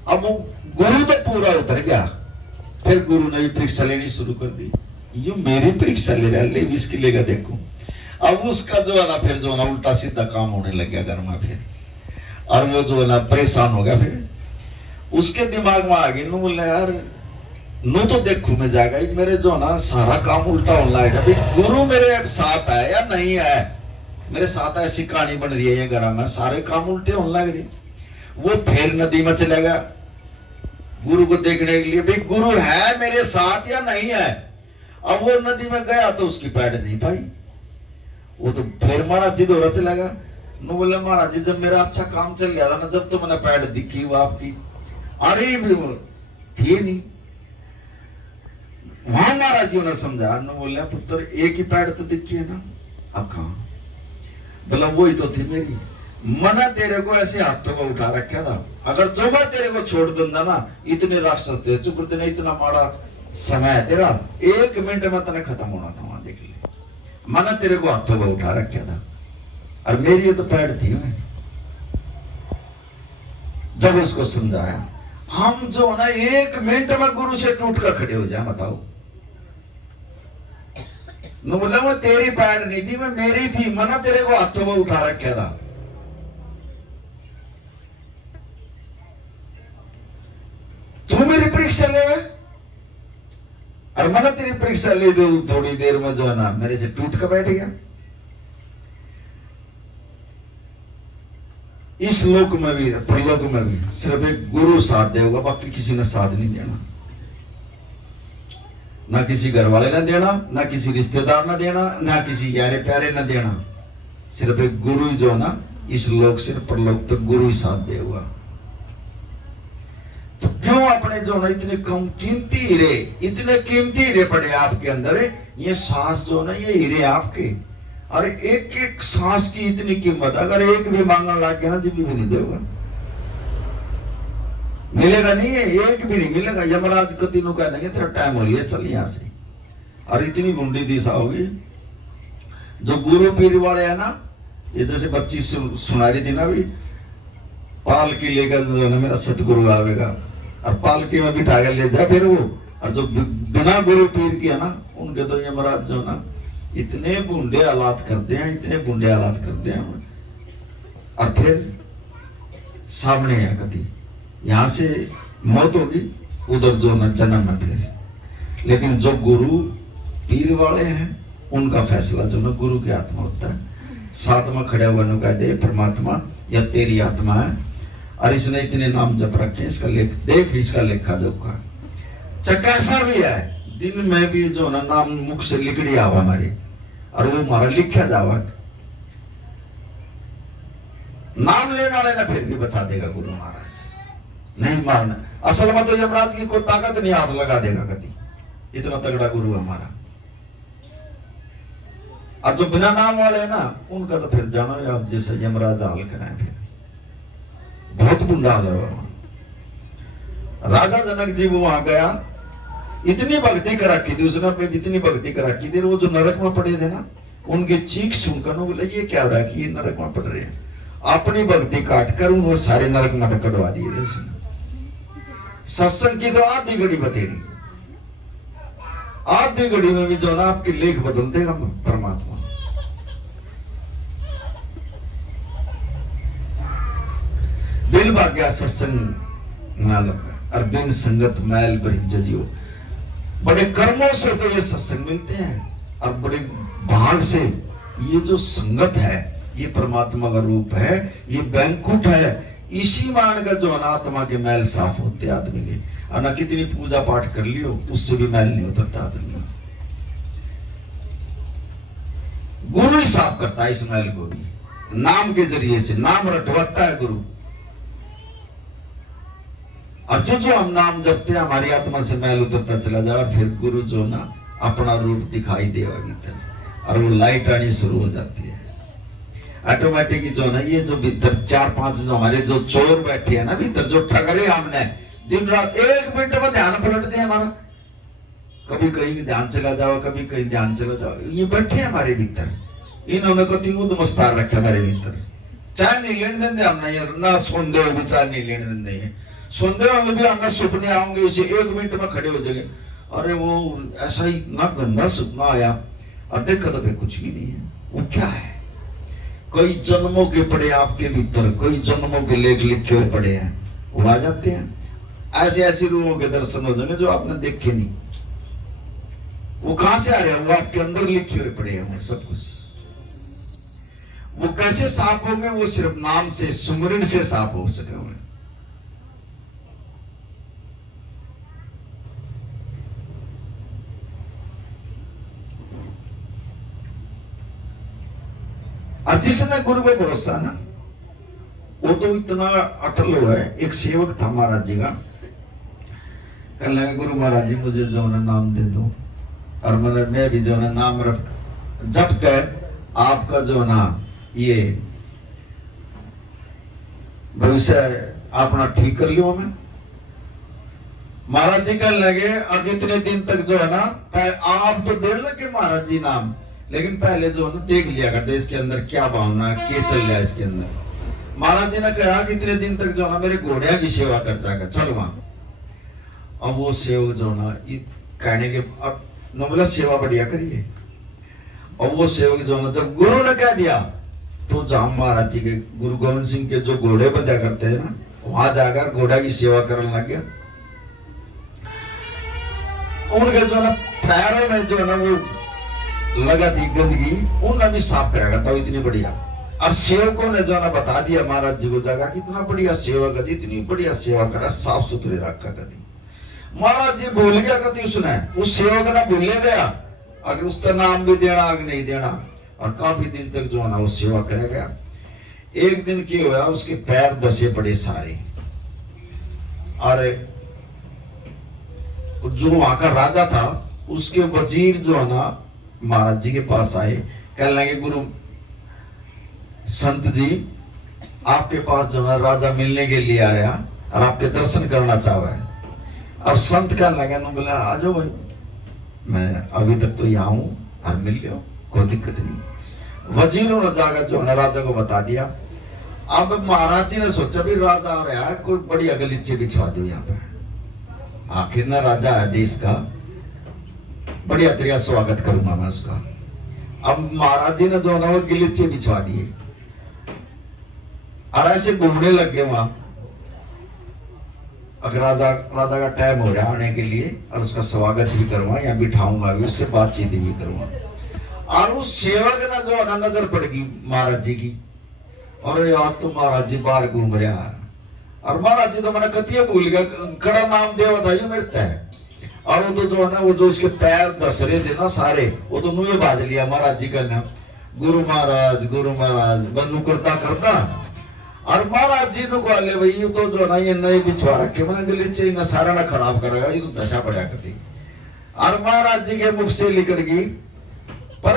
अब वो गुरु तो पूरा उतर गया, फिर गुरु ने भी परीक्षा लेनी शुरू कर दी। यू मेरी परीक्षा ले रहा, ले इसकी लेगा देखो। अब उसका जो है ना फिर जो है ना उल्टा सीधा काम होने लग गया घर में। फिर और वो जो है ना परेशान हो गया। फिर उसके दिमाग में आ गई, नु बोले यार नु तो देखू में जाएगा मेरे जो ना सारा काम उल्टा होने लगेगा, भाई गुरु मेरे साथ है या नहीं है, मेरे साथ ऐसी कहानी बन रही है ये घर में, सारे काम उल्टे होने लग रहे। वो फिर नदी में चला गया गुरु को देखने के लिए, भाई गुरु है मेरे साथ या नहीं है। अब वो नदी में गया तो उसकी पैड नहीं पाई। वो तो फिर महाराज जी दोहरा चला गया। नु बोले महाराज जी जब मेरा अच्छा काम चल गया था ना, जब तो मैंने पैड दिखी वो आपकी, अरे भी वो थी नहीं। वहां महाराज जी ने समझा, नु बोले पुत्र एक ही पैड तो दिखी है ना। अब कहा बोला वही तो थी मेरी, मना तेरे को ऐसे हाथों को उठा रखा था, अगर जो मैं तेरे को छोड़ दूंगा ना इतने राक्षस थे चुकर तेने, इतना माड़ा समय है तेरा, 1 मिनट में तेने खत्म होना था। वहां देख ले, मना तेरे को हाथों को उठा रखा था और मेरी ये तो पैड थी। मैं जब उसको समझाया, हम जो ना 1 मिनट में गुरु से टूट कर खड़े हो जाए, बताओ। नु बोला वो तेरी पैड नहीं थी, मैं मेरी थी, मना तेरे को हाथों में उठा रखा था। तू मेरी परीक्षा ले और मना तेरी परीक्षा ले दो, थोड़ी देर में जो है ना मेरे से टूट कर बैठ गया। इस लोक में भी परलोक में भी सिर्फ एक गुरु साथ देगा, बाकी किसी ने साथ नहीं देना, ना किसी घर वाले ने देना, ना किसी रिश्तेदार ने देना, ना किसी यारे प्यारे ने देना। सिर्फ एक गुरु ही जो ना इस लोक से परलोक तक गुरु ही साथ देगा। तो क्यों अपने जो ना इतने कम कीमती हीरे, इतने कीमती हीरे पड़े आपके अंदर, ये सांस जो ना ये हीरे आपके, और एक एक सांस की इतनी कीमत, अगर एक भी मांगने लग गया ना जी भी नहीं देगा, मिलेगा नहीं है, एक भी नहीं मिलेगा। यमराज को तीनों कह देंगे तेरा टाइम हो लिया चल यहां से। और इतनी गुंडी दिशा होगी। जो गुरु पीर वाले है ना, ये जैसे बच्ची सुना रही थी ना भी, पालकी लेकर जो ना मेरा सतगुरु आवेगा और पालकी में बिठा कर ले जा फिर वो। और जो बिना गुरु पीर किया ना, उनके तो यमराज जो ना इतने बूंदे हालात करते हैं, इतने बूंदे हालात करते हैं। और फिर सामने है कभी यहां से मौत होगी, उधर जो ना जन्म है फिर। लेकिन जो गुरु पीर वाले हैं उनका फैसला जो ना गुरु के हाथ में होता है। साथ में खड़े हुआ नु कह दे परमात्मा या तेरी आत्मा है और इसने इतने नाम जप रखे, इसका लेख देख, इसका लेखा जोखा कैसा भी है। दिन में भी जो ना नाम मुख से लिखड़ी आवा हमारी, और वो हमारा लिखा जावा। नाम लेने वाले ना फिर भी बचा देगा गुरु महाराज, नहीं मारना। असल में तो यमराज की कोई ताकत नहीं हाथ लगा देगा कभी, इतना तगड़ा गुरु हमारा। और जो बिना नाम वाले है ना, उनका तो फिर जानो आप जैसे यमराज हाल कराए, फिर बहुत बुंडा हाल है। राजा जनक जी वो वहां गया, इतनी भक्ति कर रखी थी उसने अपनी, इतनी भक्ति कर रखी थी। वो जो नरक में पड़े थे ना, उनके चीख सुनकर ना बोले ये क्या हो रहा है कि ये नरक में पड़ रहे हैं। अपनी भक्ति काट कर उनको सारे नरक में कटवा दिए थे उसने। सत्संग की तो आधी घड़ी बतेरी, आधी घड़ी में भी जो ना आपके लेख बदल देगा परमात्मा। बिल भाग्या सत्संग नाल और बिन संगत मैल भरी जजियो। बड़े कर्मों से तो ये सत्संग मिलते हैं, और बड़े भाग से ये जो संगत है, ये परमात्मा का रूप है, ये बैंकुट है। इसी मान का जो अनात्मा के मैल साफ होते आदमी के, और ना कितनी पूजा पाठ कर लियो उससे भी मैल नहीं उतरता आदमी। गुरु ही साफ करता है इस मैल को भी, नाम के जरिए से नाम रटवाता है गुरु। और जो हम नाम जपते हैं हमारी आत्मा से मैल उतरता चला जाएगा। फिर गुरु जो ना अपना रूप दिखाई देगा भीतर, और वो लाइट आनी शुरू हो जाती है ऑटोमेटिक। जो ना ये जो भीतर 4-5 जो हमारे जो चोर बैठे हैं ना भीतर, जो ठगरे हमने दिन रात 1 मिनट में ध्यान पलटते हैं हमारा, कभी कहीं ध्यान चला जाओ, कभी कहीं ध्यान चला जाओ। ये बैठे हैं हमारे भीतर, इन्होंने कति उद्मस्तार रखा हमारे भीतर। चाय नहीं लेने देंगे हमने, ना सोंदे भी चाय नहीं लेने देंगे। सोंदे में भी हमने सुपने आएंगे, इसे 1 मिनट में खड़े हो जाएंगे। अरे वो ऐसा ही ना गंदा सपना आया, और देखा तो फिर कुछ भी नहीं है। वो क्या है? कई जन्मों के पड़े आपके भीतर, कई जन्मों के लेख लिखे हुए पड़े हैं, वो आ जाते हैं। ऐसे ऐसी रूहों के दर्शन हो जाएंगे जो आपने देखे नहीं। वो कहां से आ रहे हैं? वो आपके अंदर लिखे हुए पड़े हैं सब कुछ। वो कैसे साफ होंगे? वो सिर्फ नाम से, सुमरन से साफ हो सके हुए। और जिसने गुरु पे भरोसा ना, वो तो इतना अटल हुआ है। एक सेवक था महाराज जी का, कहने लगे गुरु महाराज जी मुझे जो है नाम दे दो, और मैं भी जो है नाम रख जप कर आपका जो ना ये भविष्य अपना ठीक कर लियो। मैं महाराज जी कहने लगे अब इतने दिन तक जो है ना, आप तो देने लगे महाराज जी नाम, लेकिन पहले जो है ना देख लिया करते इसके अंदर क्या भावना है, क्या चल रहा है इसके अंदर। महाराज जी ने कहा कि इतने दिन तक जो है ना मेरे घोड़िया की सेवा कर जाकर चल वहां। अब वो सेवक जो ना कहने के अब न बोला सेवा बढ़िया करिए। और वो सेवक जो ना जब गुरु ने कह दिया तो जहां महाराज जी के गुरु गोविंद सिंह के जो घोड़े बंधा करते हैं ना, वहां जाकर घोड़ा की सेवा करने लग गया। उनके जो ना पैरों में जो ना वो लगा दी गंदगी, उन्हें भी साफ कराया करता इतनी बढ़िया। और सेवकों ने जो ना बता दिया महाराज जी को जाकर कितना बढ़िया सेवा कर दी, इतनी बढ़िया सेवा करा, साफ सुथरे रखा कर दी। महाराज जी भूल गया कभी उसने, उस सेवक ने भूल गया, अगर उसका नाम भी देना आगे नहीं देना, और काफी दिन तक जो है ना वो सेवा करेगा। एक दिन क्या हुआ, उसके पैर दसे पड़े सारे, और जो वहां का राजा था उसके वजीर जो है ना महाराज जी के पास आए, कहने लगे गुरु संत जी आपके पास जो है राजा मिलने के लिए आ रहा और आपके दर्शन करना चाह है। अब संत कहने लगा ना, बोला आ जाओ भाई, मैं अभी तक तो यहाँ हूं और मिल लियो, कोई दिक्कत नहीं। वजीरों ने जाकर जो है राजा को बता दिया। अब महाराज जी ने सोचा भी राजा आ रहा है, कोई बढ़िया गलीचे बिछवा दो यहाँ पे, आखिर ना राजा है देश का, बढ़िया तरीका स्वागत करूंगा मैं उसका। अब महाराज जी ने जो है ना वो गलीचे बिछवा दिए और ऐसे घूमने लग गए वहां। अगर राजा का टाइम हो रहा है आने के लिए, और उसका स्वागत भी करूंगा, या बिठाऊंगा भी, उससे बातचीत भी करूंगा। और उस सेवक ने जो है ना नजर पड़ गई महाराज जी की, और यार तो महाराज जी बाहर घूम रहा है, और महाराज जी तो मैंने कतिया भूल गया, कड़ा नाम देवा था ये मिलता है। और वो तो जो है ना वो जो उसके पैर दस रहे थे ना सारे, वो तो मुझे बाज लिया महाराज जी का नाम, गुरु महाराज बंदू करता करता। और महाराज जी ने कहा ले भाई ये तो जो ना ये नए बिछवा रखे, मैंने गलीचे न सारा ना खराब करेगा, ये तो दशा पड़ा करती। और महाराज जी के मुख से निकल गई पर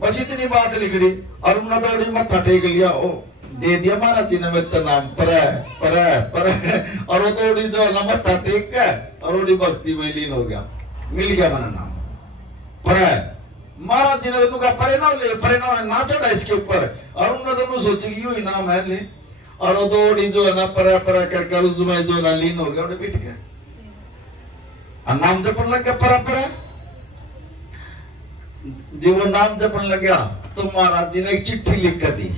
बस इतनी बात निकली, और उन्होंने तो मत्था टेक लिया, ओ दे दिया महाराज जी ने मेरे नाम पर और वो थोड़ी जो है ना मत्था टेक के और थोड़ी भक्ति में लीन हो गया, मिल गया मेरा नाम पर। महाराज जी ने तो कहा परिणाम ना चढ़ा इसके ऊपर, और उन्होंने तो सोची कि यू नाम है ले, और वो थोड़ी जो है ना पर कर उसमें जो ना लीन हो गया, उन्हें बैठ गया और नाम जपन लग गया पर। जी वो नाम जपन लग गया तो महाराज जी ने एक चिट्ठी लिख कर दी,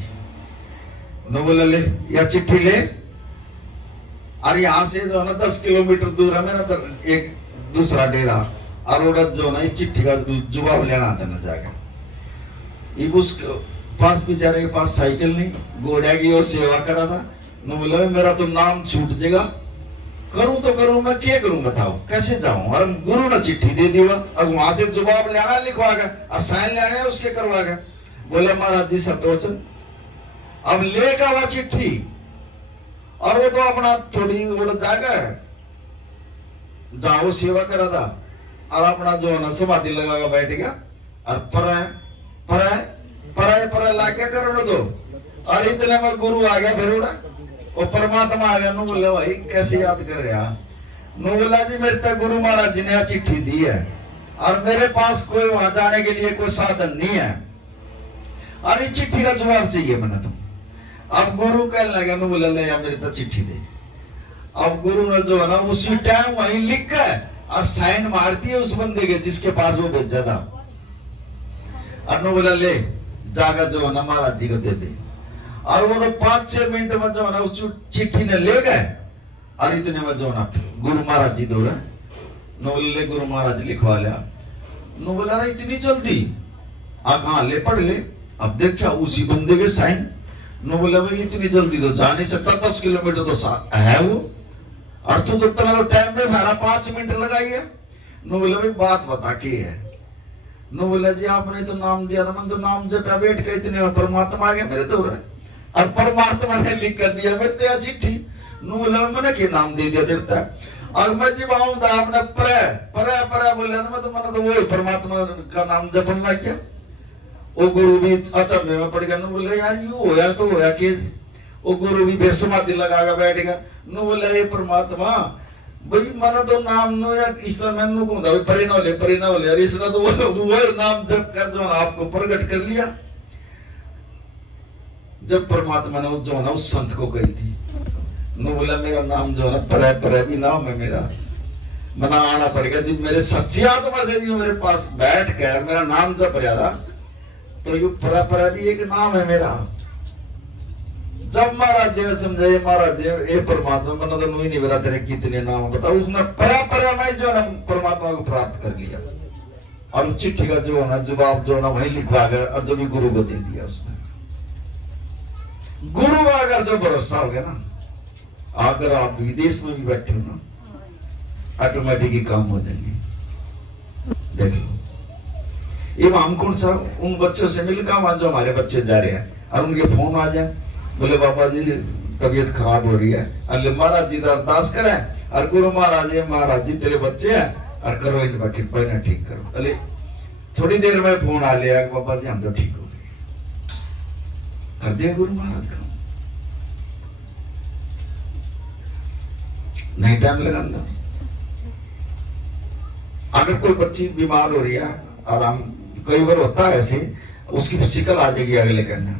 न बोला ले या चिट्ठी ले, और यहाँ से जो है ना 10 किलोमीटर दूर है मेरा एक दूसरा डेरा, और औरत जो ना इस चिट्ठी का जवाब लेना आता ना जाकर। उस पास बेचारे के पास साइकिल नहीं, घोड़ा की और सेवा करा था, न बोला मेरा तो नाम छूट जाएगा, करूं तो करूं मैं क्या करूं बताओ, कैसे जाऊं। और गुरु ने चिट्ठी दे दी, अब वहां से जवाब लेना लिखवा गया और साइन लेने उसके करवा गया। बोले महाराज जी सतवचन, अब लेगा वह चिट्ठी, और वो तो अपना थोड़ी उड़ जाएगा जाओ सेवा करा था, और अपना जो है ना समाधि लगा के बैठ गया, और पर ला क्या करो दो, और इतने में गुरु आ गया, फिर उड़ा और परमात्मा आ गया। नु बोले भाई कैसे याद कर रहा, नु बोला जी मेरे तक गुरु महाराज जी ने चिट्ठी दी है, और मेरे पास कोई वहां जाने के लिए कोई साधन नहीं है, और इस चिट्ठी का जवाब चाहिए मैंने तो। अब गुरु कहने लगा, नु बोला ले मेरे तो चिट्ठी दे। अब गुरु ने जो है ना उसी टाइम वहीं लिख कर और साइन मार दिए उस बंदे के जिसके पास वो भेजा था, और नु बोला ले जागा जो है ना महाराज जी को दे दे। और वो तो 5-6 मिनट में जो है ना उस चिट्ठी ने ले गए और इतने में जो है ना गुरु महाराज जी दौड़े नोले गुरु महाराज लिखवा लिया। नो बोला अरे इतनी जल्दी कहा ले पढ़ ले। अब देख क्या उसी बंदे के साइन। नो बोला भाई इतनी जल्दी तो जा नहीं सकता 10 किलोमीटर तो है वो और तू तो इतना तो टाइम में सारा 5 मिनट लगाई है। नो बोला भाई बात बता के है। नो बोला जी आपने तो नाम दिया था मैंने तो नाम से बैठ के इतने में परमात्मा आ गया मेरे तो और परमात्मा ने लिख कर दिया मेरे ते चिट्ठी। नो बोला मैंने क्या नाम दे दिया देता और मैं जी आऊं था आपने परे बोले मैं तो मैंने तो वही परमात्मा का नाम जपना क्या। वो गुरु भी अचंभे में पड़ गया। नो बोले यार यू होया तो होया कि वो गुरु भी फिर समाधि लगा के बैठ गया। नो बोले ये परमात्मा भाई मैंने तो नाम नो यार इस तरह मैंने को भाई परे ना ले यार इसने तो वो नाम जप कर जो आपको प्रकट कर लिया। जब परमात्मा ने जो ना उस संत को कही थी नो बोला मेरा नाम जो है ना परे भी नाम है मेरा मना आना पड़ेगा जी मेरे सच्ची आत्मा से जी मेरे पास बैठ कर मेरा नाम जप रहा था तो यू परा भी एक नाम है मेरा। जब महाराज जी ने समझाया महाराज जी ये परमात्मा मना तो नहीं मेरा तेरे कितने नाम बताओ उसमें परा मैं जो है ना परमात्मा को प्राप्त कर लिया और चिट्ठी का जो है ना जवाब जो है ना वही लिखवा गया और जब गुरु को दे दिया उसने। गुरु का अगर जो भरोसा हो गया ना अगर आप विदेश में भी बैठे हो ना ऑटोमेटिक ही काम हो जाएंगे। देख लो ये हम कौन सा उन बच्चों से मिलकर वहां जो हमारे बच्चे जा रहे हैं और उनके फोन आ जाए बोले बाबा जी तबीयत खराब हो रही है अल्ले महाराज जी अरदास करें और गुरु महाराज जी तेरे बच्चे हैं और करो इन कृपा इन्हें ठीक करो। अरे थोड़ी देर में फोन आ लिया बाबा जी हम तो ठीक हो गए कर दिया गुरु महाराज का नहीं टाइम लगाना। अगर कोई बच्ची बीमार हो रही है और हम कई बार होता है ऐसे उसकी शिकल आ जाएगी अगले करने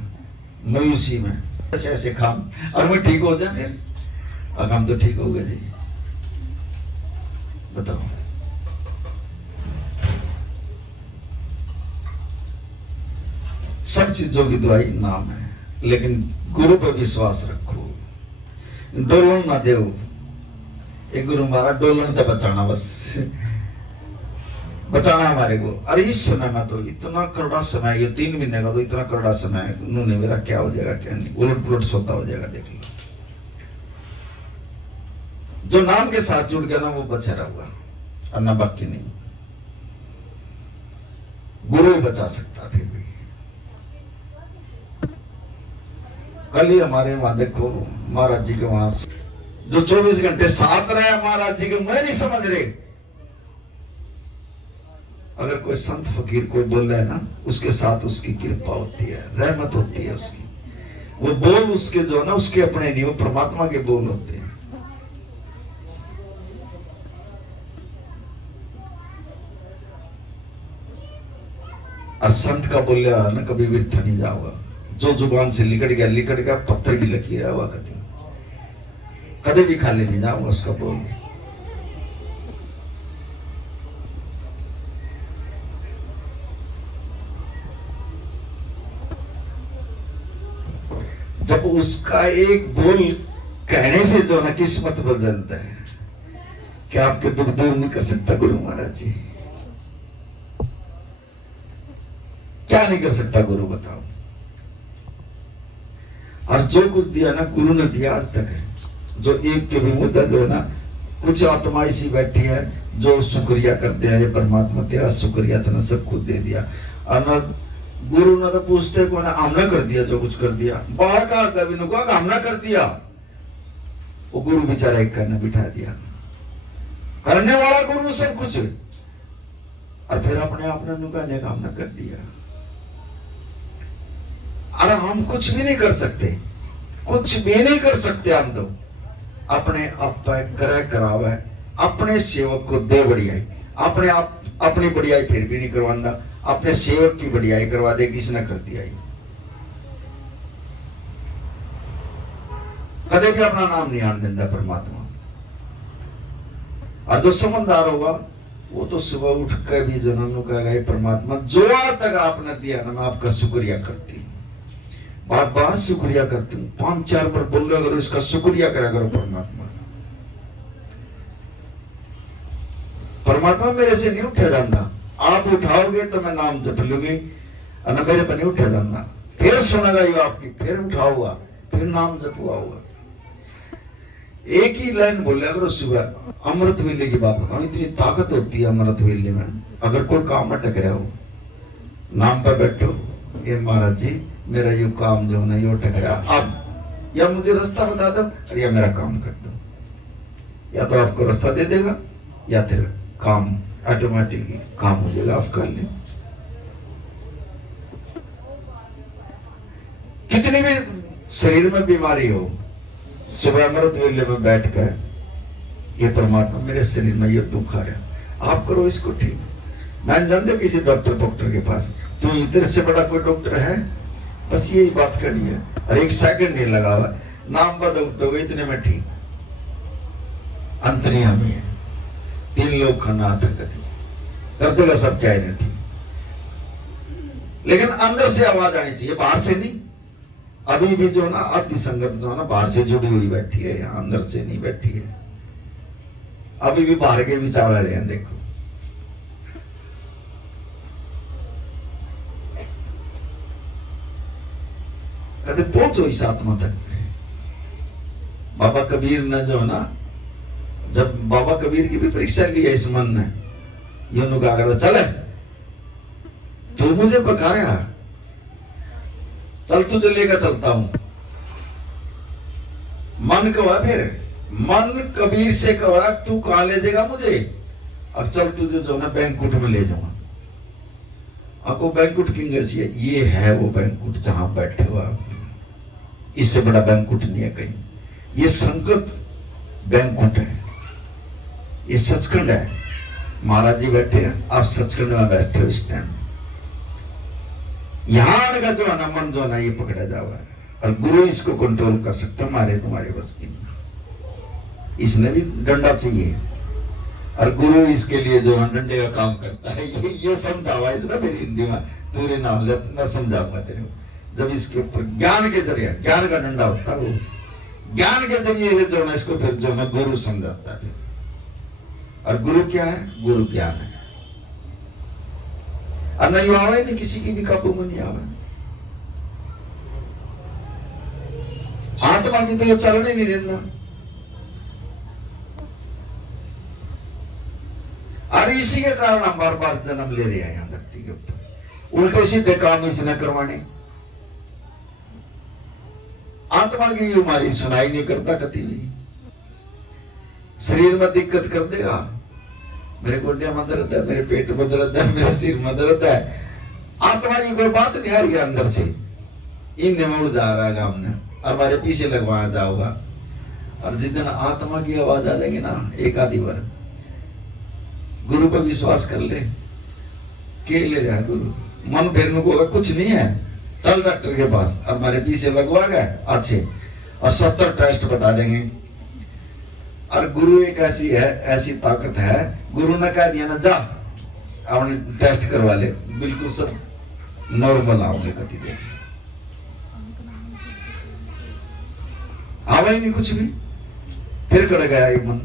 मयूसी में ऐसे खाम और मैं ठीक हो जाए फिर अब हम तो ठीक हो गए जी। बताओ सब चीजों की दवाई नाम है लेकिन गुरु पर विश्वास रखो डोलन ना दो। एक गुरु महाराज डोलन तो बचाना बस बचाना हमारे को। अरे इस समय में तो इतना कड़वा समय ये 3 महीने का तो इतना कड़वा समय उन्होंने मेरा क्या हो जाएगा क्या नहीं उलट पुलट सोता हो जाएगा। देख लो जो नाम के साथ जुड़ गया ना वो बचा रहेगा और ना बाकी नहीं। गुरु ही बचा सकता फिर भी। कल ही हमारे वहां देखो महाराज जी के वहां जो 24 घंटे साथ रहे महाराज जी के मैं नहीं समझ रहे। अगर कोई संत फकीर कोई बोल रहा है ना उसके साथ उसकी कृपा होती है रहमत होती है उसकी। वो बोल उसके जो ना उसके अपने नहीं वो परमात्मा के बोल होते हैं। और संत का बोलिया ना कभी व्यर्थ नहीं जाओगा। जो जुबान से लिकट गया पत्थर की लकीर है वह कभी भी खाली नहीं जाओगा उसका बोल। जब उसका एक बोल कहने से जो ना किस्मत बदलता है क्या आपके दुख दूर नहीं कर सकता गुरु महाराज जी। क्या नहीं कर सकता गुरु बताओ। और जो कुछ दिया ना गुरु ने दिया आज तक है। जो एक के भी मुद्दा जो है ना कुछ आत्मा ऐसी बैठी है जो शुक्रिया करते हैं ये परमात्मा तेरा शुक्रिया था ना सब कुछ दे दिया। और ना गुरु ने तो पूछते को ना हमने कर दिया जो कुछ कर दिया बाहर का कभी ने कहा हमने कर दिया। वो गुरु बेचारा एक करने बिठा दिया करने वाला गुरु सब कुछ और फिर अपने आप ने नुका देखा हमने कर दिया। अरे हम कुछ भी नहीं कर सकते कुछ भी नहीं कर सकते। हम तो अपने आप करे करावे अपने सेवक को दे बढ़ियाई अपने आप अपनी बढ़ियाई फिर भी नहीं करवांदा अपने सेवक की बढ़ियाई करवा दे किसने कर दिया। कदे भी अपना नाम नहीं आने देता परमात्मा। और जो समझदार होगा वो तो सुबह उठ कर भी जो नन्नू कहेगा हे परमात्मा जो आज तक आपने दिया ना मैं आपका शुक्रिया करती हूँ, बार बार शुक्रिया करती हूँ, 5-4 बार बोल रहे करो इसका शुक्रिया करा करो परमात्मा। परमात्मा मेरे से नहीं उठा जाता, आप उठाओगे तो मैं नाम जप लूंगी और न मेरे पर नहीं उठा जाता। फिर सुनेगा ये आपकी, फिर उठाऊंगा, फिर नाम जपुआ होगा। एक ही लाइन बोले करो सुबह, अमृत वेले की बात बताऊं, इतनी ताकत होती है अमृत वेले में। अगर कोई काम अटक रहा हो, नाम पर बैठो, ये महाराज जी मेरा ये काम जो है ये अटक रहा, अब या मुझे रास्ता बता दो और या मेरा काम कर दो। या तो आपको रास्ता दे देगा या फिर काम ऑटोमेटिकली काम हो जाएगा, आप कर ले। कितनी भी शरीर में बीमारी हो, सुबह अमृत वेले में बैठकर ये परमात्मा मेरे शरीर में ये दुख आ रहा, आप करो इसको ठीक। मैं जानते किसी डॉक्टर के पास, तो इधर से बड़ा कोई डॉक्टर है, बस यही बात करनी है और 1 सेकंड नहीं लगा हुआ, नाम बदल इतने में ठीक। अंतर्यामी है, 3 लोग खाना आता कर देगा, सब क्या है ठीक, लेकिन अंदर से आवाज आनी चाहिए, बाहर से नहीं। अभी भी जो ना अति संगत जो है ना बाहर से जुड़ी हुई बैठी है, यहाँ अंदर से नहीं बैठी है। अभी भी बाहर के विचार आ रहे हैं, देखो कहते पहुंचो इस आत्मा तक। बाबा कबीर ने जो है ना, जब बाबा कबीर की भी परीक्षा ली है इस मन ने, ये उन्होंने कहा करता चले तू मुझे पकाया, चल तुझे लेकर चलता हूं। मन कहा, फिर मन कबीर से कहा तू कहां ले जाएगा मुझे, अब चल तुझे जो ना बैंकुट में ले जाऊंगा। आपको बैंकुट किंग ये है वो बैंकुट जहां बैठे हो आप, इससे बड़ा बैंकुट नहीं है कहीं। ये संगत बैंकुट है, ये सचखंड है। महाराज जी बैठे हैं, आप सचखंड में बैठे हो इस टाइम। यहां का जो है ना मन जो है ना ये पकड़ा जावा है, और गुरु इसको कंट्रोल कर सकता, हमारे तुम्हारे बस की नहीं। इसने भी डंडा चाहिए और गुरु इसके लिए जो है डंडे का काम करता है। ये समझावा इसने मेरी हिंदी में, तुरे ना मैं समझाऊंगा तेरे को। जब इसके ऊपर ज्ञान के जरिए, ज्ञान का डंडा होता है वो, ज्ञान के जरिए जो है इसको फिर जो है गुरु समझाता है। और गुरु क्या है? गुरु ज्ञान है। और नहीं आवे, नहीं किसी की भी काबू में नहीं आवे। आत्मा की तो ये चलने नहीं देना। और इसी के कारण हम बार बार जन्म ले रहे हैं यहाँ धरती के ऊपर, उल्टे सीधे काम इसने करवाने। आत्मा की हमारी सुनाई नहीं करता कभी भी, शरीर में दिक्कत कर देगा। मेरे गोड्या में दर्द है, मेरे पेट में दर्द है, मेरे सिर में दर्द है, आत्मा की कोई बात नहीं आ रही है अंदर से। इन मुड़ जा रहा है हमने, और हमारे पीछे लगवाया जाओगा। और जिस दिन आत्मा की आवाज आ जाएगी ना, एक आधी बार गुरु पर विश्वास कर ले, के ले रहा है गुरु, मन फेरने को होगा कुछ नहीं है, चल डॉक्टर के पास, अब हमारे पीछे लगवा गए अच्छे, और 70 टेस्ट बता देंगे। और गुरु एक ऐसी है, ऐसी ताकत है, गुरु ने कह दिया ना जा अपने टेस्ट करवा ले, बिल्कुल सब नॉर्मल आओगे। कति देर आवा ही नहीं कुछ भी, फिर कड़ गया ये मन।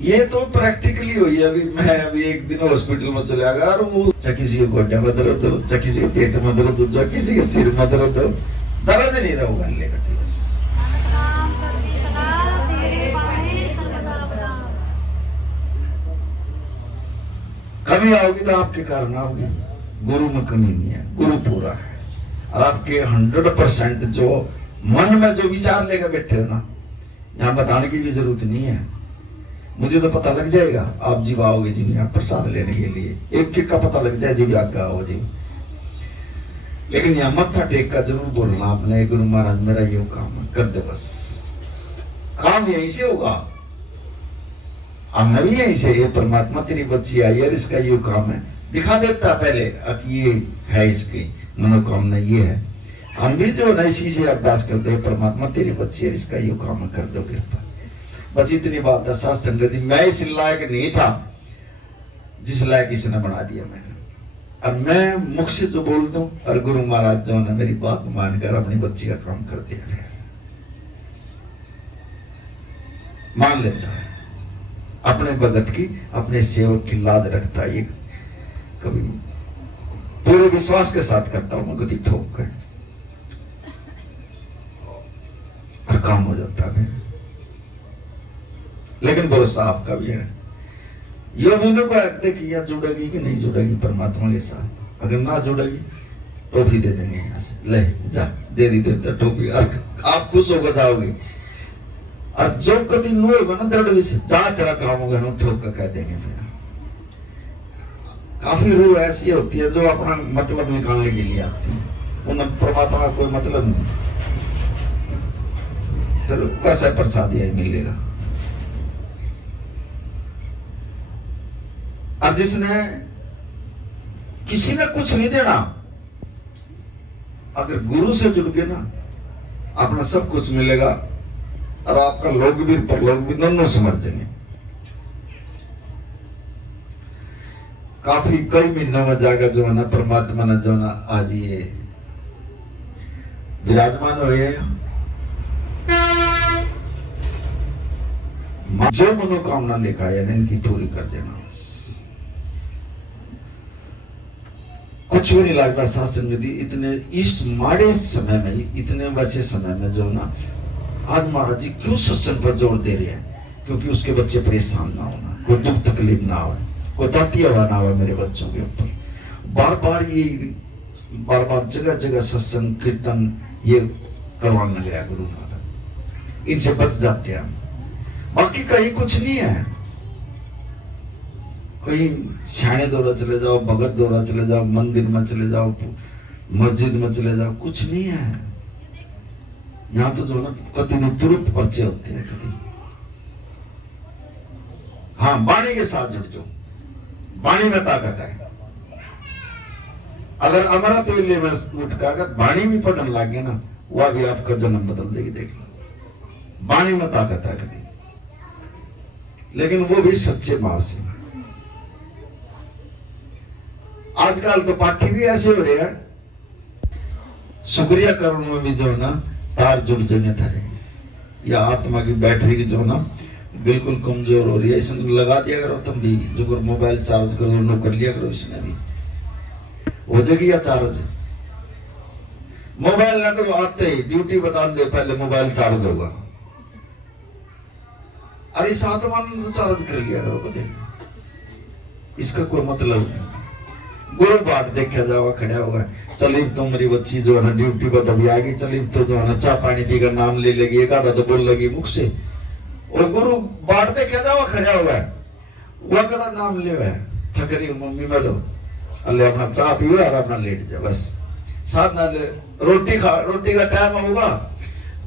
ये तो प्रैक्टिकली हुई है। अभी मैं एक दिन हॉस्पिटल में चला गया, और वो किसी के गोड्या में दर्द हो, किसी के पेट में दर्द हो, किसी के सिर में दर्द हो, दर्द नहीं रहोगा लेगा बस। कमी आओगी तो आपके कारण आओगी, गुरु में कमी नहीं है, गुरु पूरा है। और आपके 100% जो मन में जो विचार लेकर बैठे हो ना, यहाँ बताने की भी जरूरत नहीं है, मुझे तो पता लग जाएगा। आप जीव आओगे जी यहाँ प्रसाद लेने के लिए, एक का पता लग जाए जी आज्ञा आओ जी। लेकिन यहाँ मत्था टेक का जरूर बोलना आपने, गुरु महाराज मेरा ये काम है, कर दे बस। काम यहीं से होगा, हमने भी यहीं से, ये परमात्मा तेरी बच्ची आई है, इसका ये काम है, दिखा देता पहले कि ये है, इसकी मनोकामना ये है। हम भी जो है इसी से अरदास करते हैं, परमात्मा तेरी बच्ची है, इसका ये काम कर दो कृपा। बस इतनी बात है। साथ संगत जी, मैं इस लायक नहीं था जिस लायक इसने बना दिया मैंने। और मैं मुख से जो बोल दूं और गुरु महाराज जो ने मेरी बात मानकर अपनी बच्ची का काम कर दिया, फिर मान लेता है, अपने भगत की अपने सेवक की लाज रखता है। ये कभी पूरे विश्वास के साथ करता हूं मैं, गति ठोक कर और काम हो जाता है। लेकिन भरोसा आपका भी है। ये महीनों को आखते कि या जुड़ेगी कि नहीं जुड़ेगी परमात्मा के साथ। अगर ना जुड़ेगी टोपी दे देंगे यहाँ से, ले जा दे दी देते टोपी, और आप खुश होकर जाओगे। और जो कभी नो होगा ना दृढ़ विश्वास, जा तेरा काम होगा ना, ठोक कर कह देंगे। फिर काफी रूह ऐसी होती है जो अपना मतलब निकालने के लिए आती है, उन्हें परमात्मा का कोई मतलब नहीं, फिर वैसा प्रसाद यही मिलेगा। और जिसने किसी ने कुछ नहीं देना, अगर गुरु से जुड़ के ना अपना सब कुछ मिलेगा, और आपका लोग भी परलोक भी दोनों समझ जाएंगे। काफी कई महीनों में जाकर जो है ना परमात्मा ने जो है ना आज ये विराजमान हुए, जो मनोकामना लेकर आया इनकी पूरी कर देना। कुछ भी नहीं लगता शासन विधि इतने इस माड़े समय में, इतने वैसे समय में जो ना आज महाराज जी क्यों सत्संग पर जोर दे रहे हैं, क्योंकि उसके बच्चे परेशान ना होना, कोई दुख तकलीफ ना हो, कोई ताती हवा ना हो मेरे बच्चों के ऊपर। बार बार जगह जगह सत्संग कीर्तन ये करवाने गया गुरु महाराज, इनसे बच जाते हैं। बाकी कहीं कुछ नहीं है, कहीं सियाने दौरा चले जाओ, भगत दौरा चले जाओ, मंदिर में चले जाओ, मस्जिद में चले जाओ, कुछ नहीं है यहाँ तो। जो ना कति तुरंत पर्चे होते हैं कभी। हाँ, वाणी के साथ जुड़ जाओ, वाणी में ताकत है। अगर अमृत वेले में उठ कर अगर वाणी भी पढ़ने लग गए ना, वह भी आपका जन्म बदल देगी। देख लो, वाणी में ताकत है कभी, लेकिन वो भी सच्चे भाव से। आजकल तो पाठी भी ऐसे हो रहे हैं, शुक्रिया करण में भी जो है ना तार जुड़ जगह था, या आत्मा की बैटरी की जो ना बिल्कुल कमजोर हो रही है, इसने लगा दिया करो तुम भी, जो मोबाइल चार्ज करो नो कर लिया करो, इसने भी हो जाएगी या चार्ज। मोबाइल ना तो आते ही ड्यूटी बता दे पहले मोबाइल चार्ज होगा, अरे सात मान तो चार्ज कर लिया करो कभी, इसका कोई मतलब नहीं। गुरु बाट देखा जावा खड़ा होगा, चलिए तो मेरी बच्ची जो है ना ड्यूटी पर तभी आ गई, चलिए तो जो है ना चाय पानी पीकर नाम ले लेगी, एक आधा तो बोल लगी मुख से, और गुरु बाट देखा जावा खड़ा होगा, वह कड़ा नाम ले वह थक रही मम्मी में दो, अल्ले अपना चाय पीवे और अपना लेट जाए बस। साथ ना रोटी का टाइम होगा,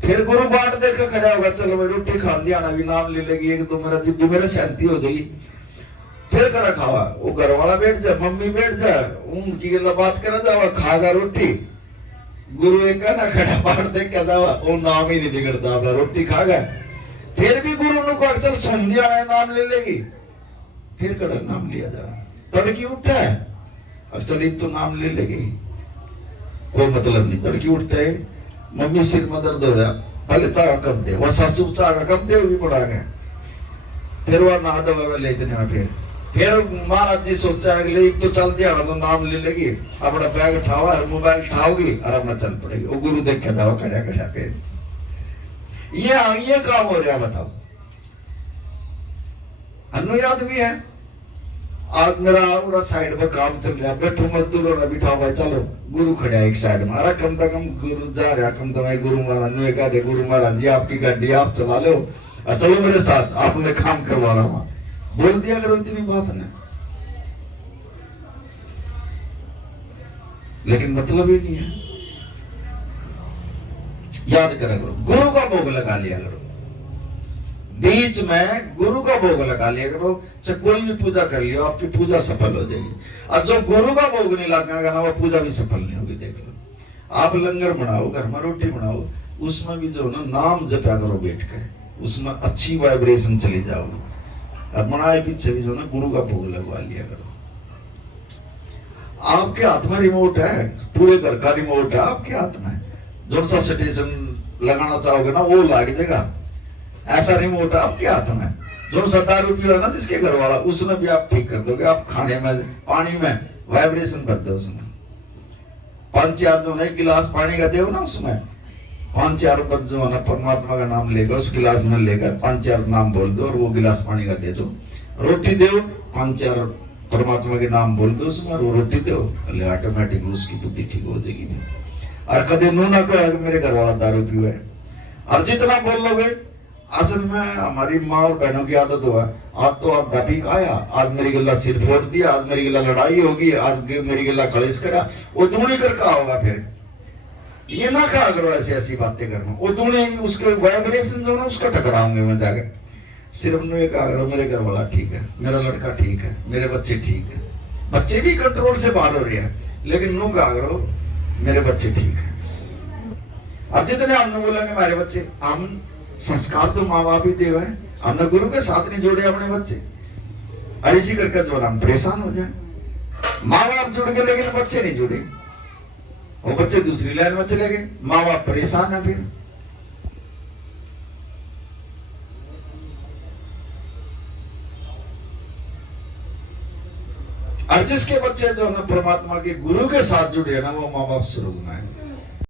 फिर गुरु बाट देखा खड़ा होगा, चलो भाई रोटी खा दिया ना, भी नाम ले लेगी, एक दो मेरा जिब्बू मेरा शांति हो जाएगी, फिर कड़ा खावा, वो घर वाला बैठ जाए, मम्मी बैठ जाए, उनकी बात करा जावा, खागा रोटी। गुरु एक ना खड़ा बाट देख के जावा, वो नाम ही नहीं बिगड़ता, अपना रोटी खा गया, फिर भी गुरु ने को अक्सर सुन दिया नाम ले लेगी, फिर कड़ा नाम लिया जा, तड़की उठा है अब चलिए तो नाम ले लेगी, कोई मतलब नहीं। तड़की उठते है मम्मी सिर में दर्द हो रहा, पहले चाह कब दे, वह सासू चाह कब दे होगी पड़ा गया, फिर वह नहा दवा ले इतने में, फिर महाराज जी सोचा है कि तो चल दिया तो नाम ले लेगी, अपना बैग उठावा मोबाइल उठाओगी और अपना चल पड़ेगी, वो गुरु देख के जाओ खड़ा खड़ा। फिर ये काम हो रहा, बताओ। अनु याद भी है, आज मेरा पूरा साइड पर काम चल रहा, बैठो मजदूरों ने बिठाओ भाई, चलो गुरु खड़ा एक साइड में, अरे कम से कम गुरु जा रहा, कम से कम गुरु महाराज कह दे, गुरु महाराज जी आपकी गाड़ी आप चला लो और चलो मेरे साथ, आपने काम करवा रहा हूं, बोल दिया करो इतनी बात ने, लेकिन मतलब ही नहीं है। याद करा करो, गुरु का भोग लगा लिया करो, बीच में गुरु का भोग लगा लिया करो, चाहे कोई भी पूजा कर लियो, आपकी पूजा सफल हो जाएगी। और जो गुरु का भोग नहीं लगाएगा ना, वो पूजा भी सफल नहीं होगी, देख लो। आप लंगर बनाओ, घर में रोटी बनाओ, उसमें भी जो ना नाम जपया करो बैठ के, उसमें अच्छी वाइब्रेशन चली जाओगी। और बनाए पीछे भी जो ना गुरु का भोग लगवा लिया करो। आपके हाथ में रिमोट है, पूरे घर का रिमोट है आपके हाथ में। जो सा स्टेशन लगाना चाहोगे ना वो लाग जाएगा, ऐसा रिमोट है आपके हाथ में। जो सा दारू पियो है ना जिसके घर वाला, उसमें भी आप ठीक कर दोगे। आप खाने में, पानी में वाइब्रेशन भर दो, उसमें 5-4 जो है गिलास पानी का दो ना, उसमें 5-4 बार जो है ना परमात्मा का नाम लेकर उस गिलास में लेकर 5-4 नाम बोल दो और वो गिलास पानी का दे दो। रोटी दो, 5-4 परमात्मा के नाम बोल दो उसमें, और वो रोटी दो, ऑटोमेटिक उसकी बुद्धि ठीक हो जाएगी। और कदे नू ना कहो मेरे घर वाला दारू पियो है। और जितना बोल लोगे, असल में हमारी माँ और बहनों की आदत हुआ, आज तो आप दापी आया, आज मेरी गला सिर फोड़ दिया, आज मेरी गला लड़ाई होगी, आज मेरी गला कलेश करा, वो दूनी कर का होगा। फिर ये ना कहा करो ऐसी ऐसी बातें करना, वो दूनी उसके वाइब्रेशन जो ना उसका टकराऊंगे मैं जाके। सिर्फ नु कहा करो मेरे घर वाला ठीक है, मेरा लड़का ठीक है, मेरे बच्चे ठीक है। बच्चे भी कंट्रोल से बाहर हो रहे हैं, लेकिन नु कहा करो मेरे बच्चे ठीक है। और जितने हमने बोलेंगे मेरे बच्चे, हम संस्कार तो माँ बाप ही देवा है, हमने गुरु के साथ नहीं जोड़े अपने बच्चे। और इसी करके जो हम परेशान हो जाए। माँ बाप जुड़ गए लेकिन बच्चे नहीं जुड़े, वो बच्चे दूसरी लाइन में चले गए, माँ बाप परेशान है। फिर और जिसके बच्चे जो है ना परमात्मा के गुरु के साथ जुड़े ना, वो माँ बाप स्वर्ग में है।